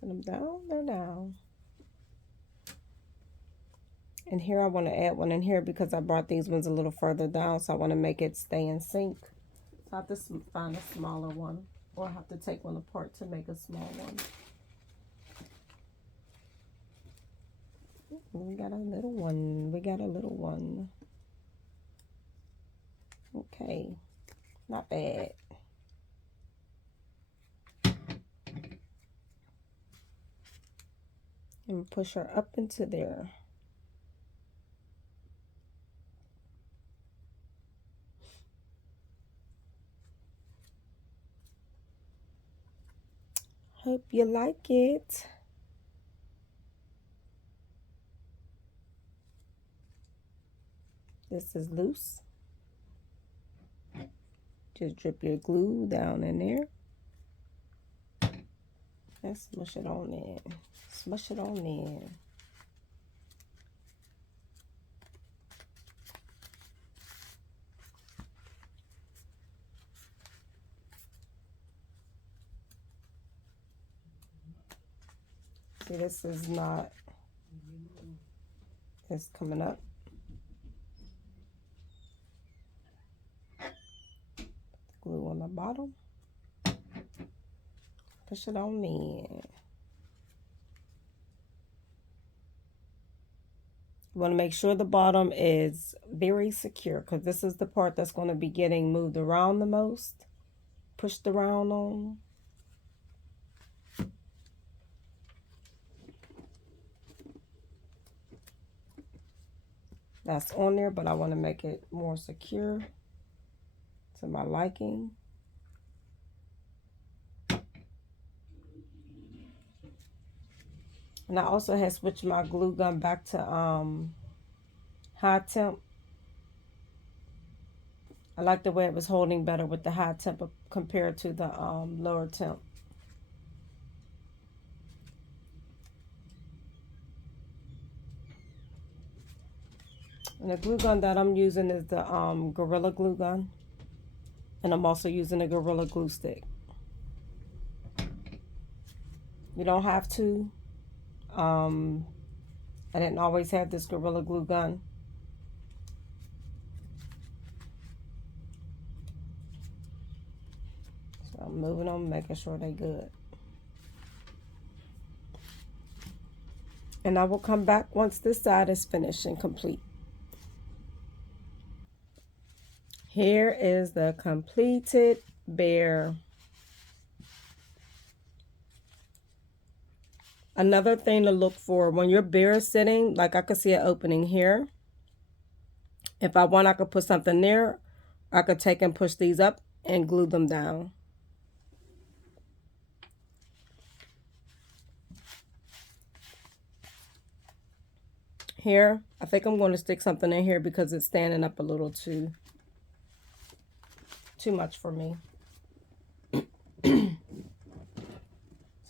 Set them down, they're down. And here I want to add one in here because I brought these ones a little further down, so I want to make it stay in sync. So I have to find a smaller one, or I have to take one apart to make a small one. We got a little one. We got a little one. Okay, not bad. And push her up into there. Hope you like it. This is loose. Just drip your glue down in there. And smush it on in. Smush it on in. See, this is not, it's coming up. Glue on the bottom. Push it on in. You want to make sure the bottom is very secure because this is the part that's going to be getting moved around the most, pushed around on. That's on there, but I want to make it more secure to my liking. And I also had switched my glue gun back to high temp. I like the way it was holding better with the high temp compared to the lower temp. And the glue gun that I'm using is the Gorilla Glue Gun. And I'm also using a Gorilla Glue Stick. You don't have to. I didn't always have this Gorilla Glue Gun. So I'm moving them, making sure they're good. And I will come back once this side is finished and complete. Here is the completed bear. Another thing to look for when your bear is sitting, like I could see an opening here. If I want, I could put something there. I could take and push these up and glue them down. Here, I think I'm going to stick something in here because it's standing up a little too much for me. So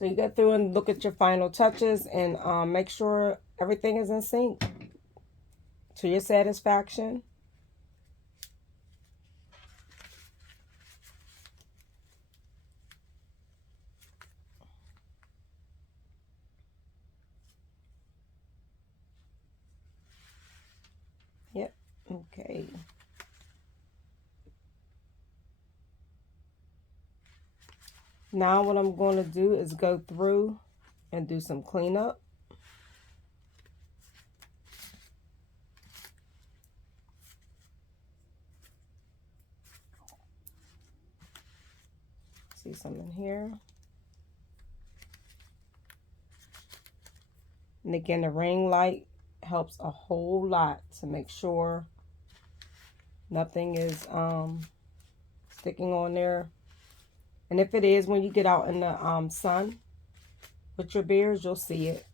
you get through and look at your final touches and make sure everything is in sync to your satisfaction. Yep, okay. Now what I'm going to do is go through and do some cleanup. See something here. And again, the ring light helps a whole lot to make sure nothing is sticking on there. And if it is, when you get out in the sun with your bears, you'll see it.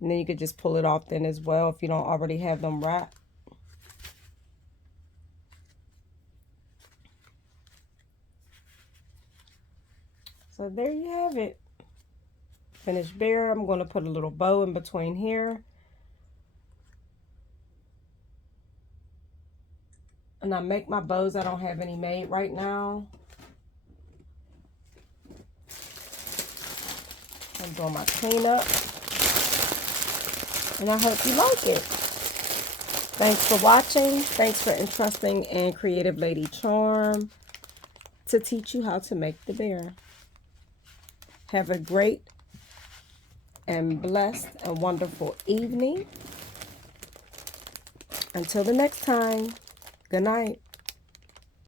And then you could just pull it off then as well if you don't already have them wrapped. So there you have it. Finished bear. I'm going to put a little bow in between here. And I make my bows. I don't have any made right now. I'm doing my cleanup. And I hope you like it. Thanks for watching. Thanks for entrusting in Creative Lady Charm to teach you how to make the bear. Have a great and blessed and wonderful evening. Until the next time, good night.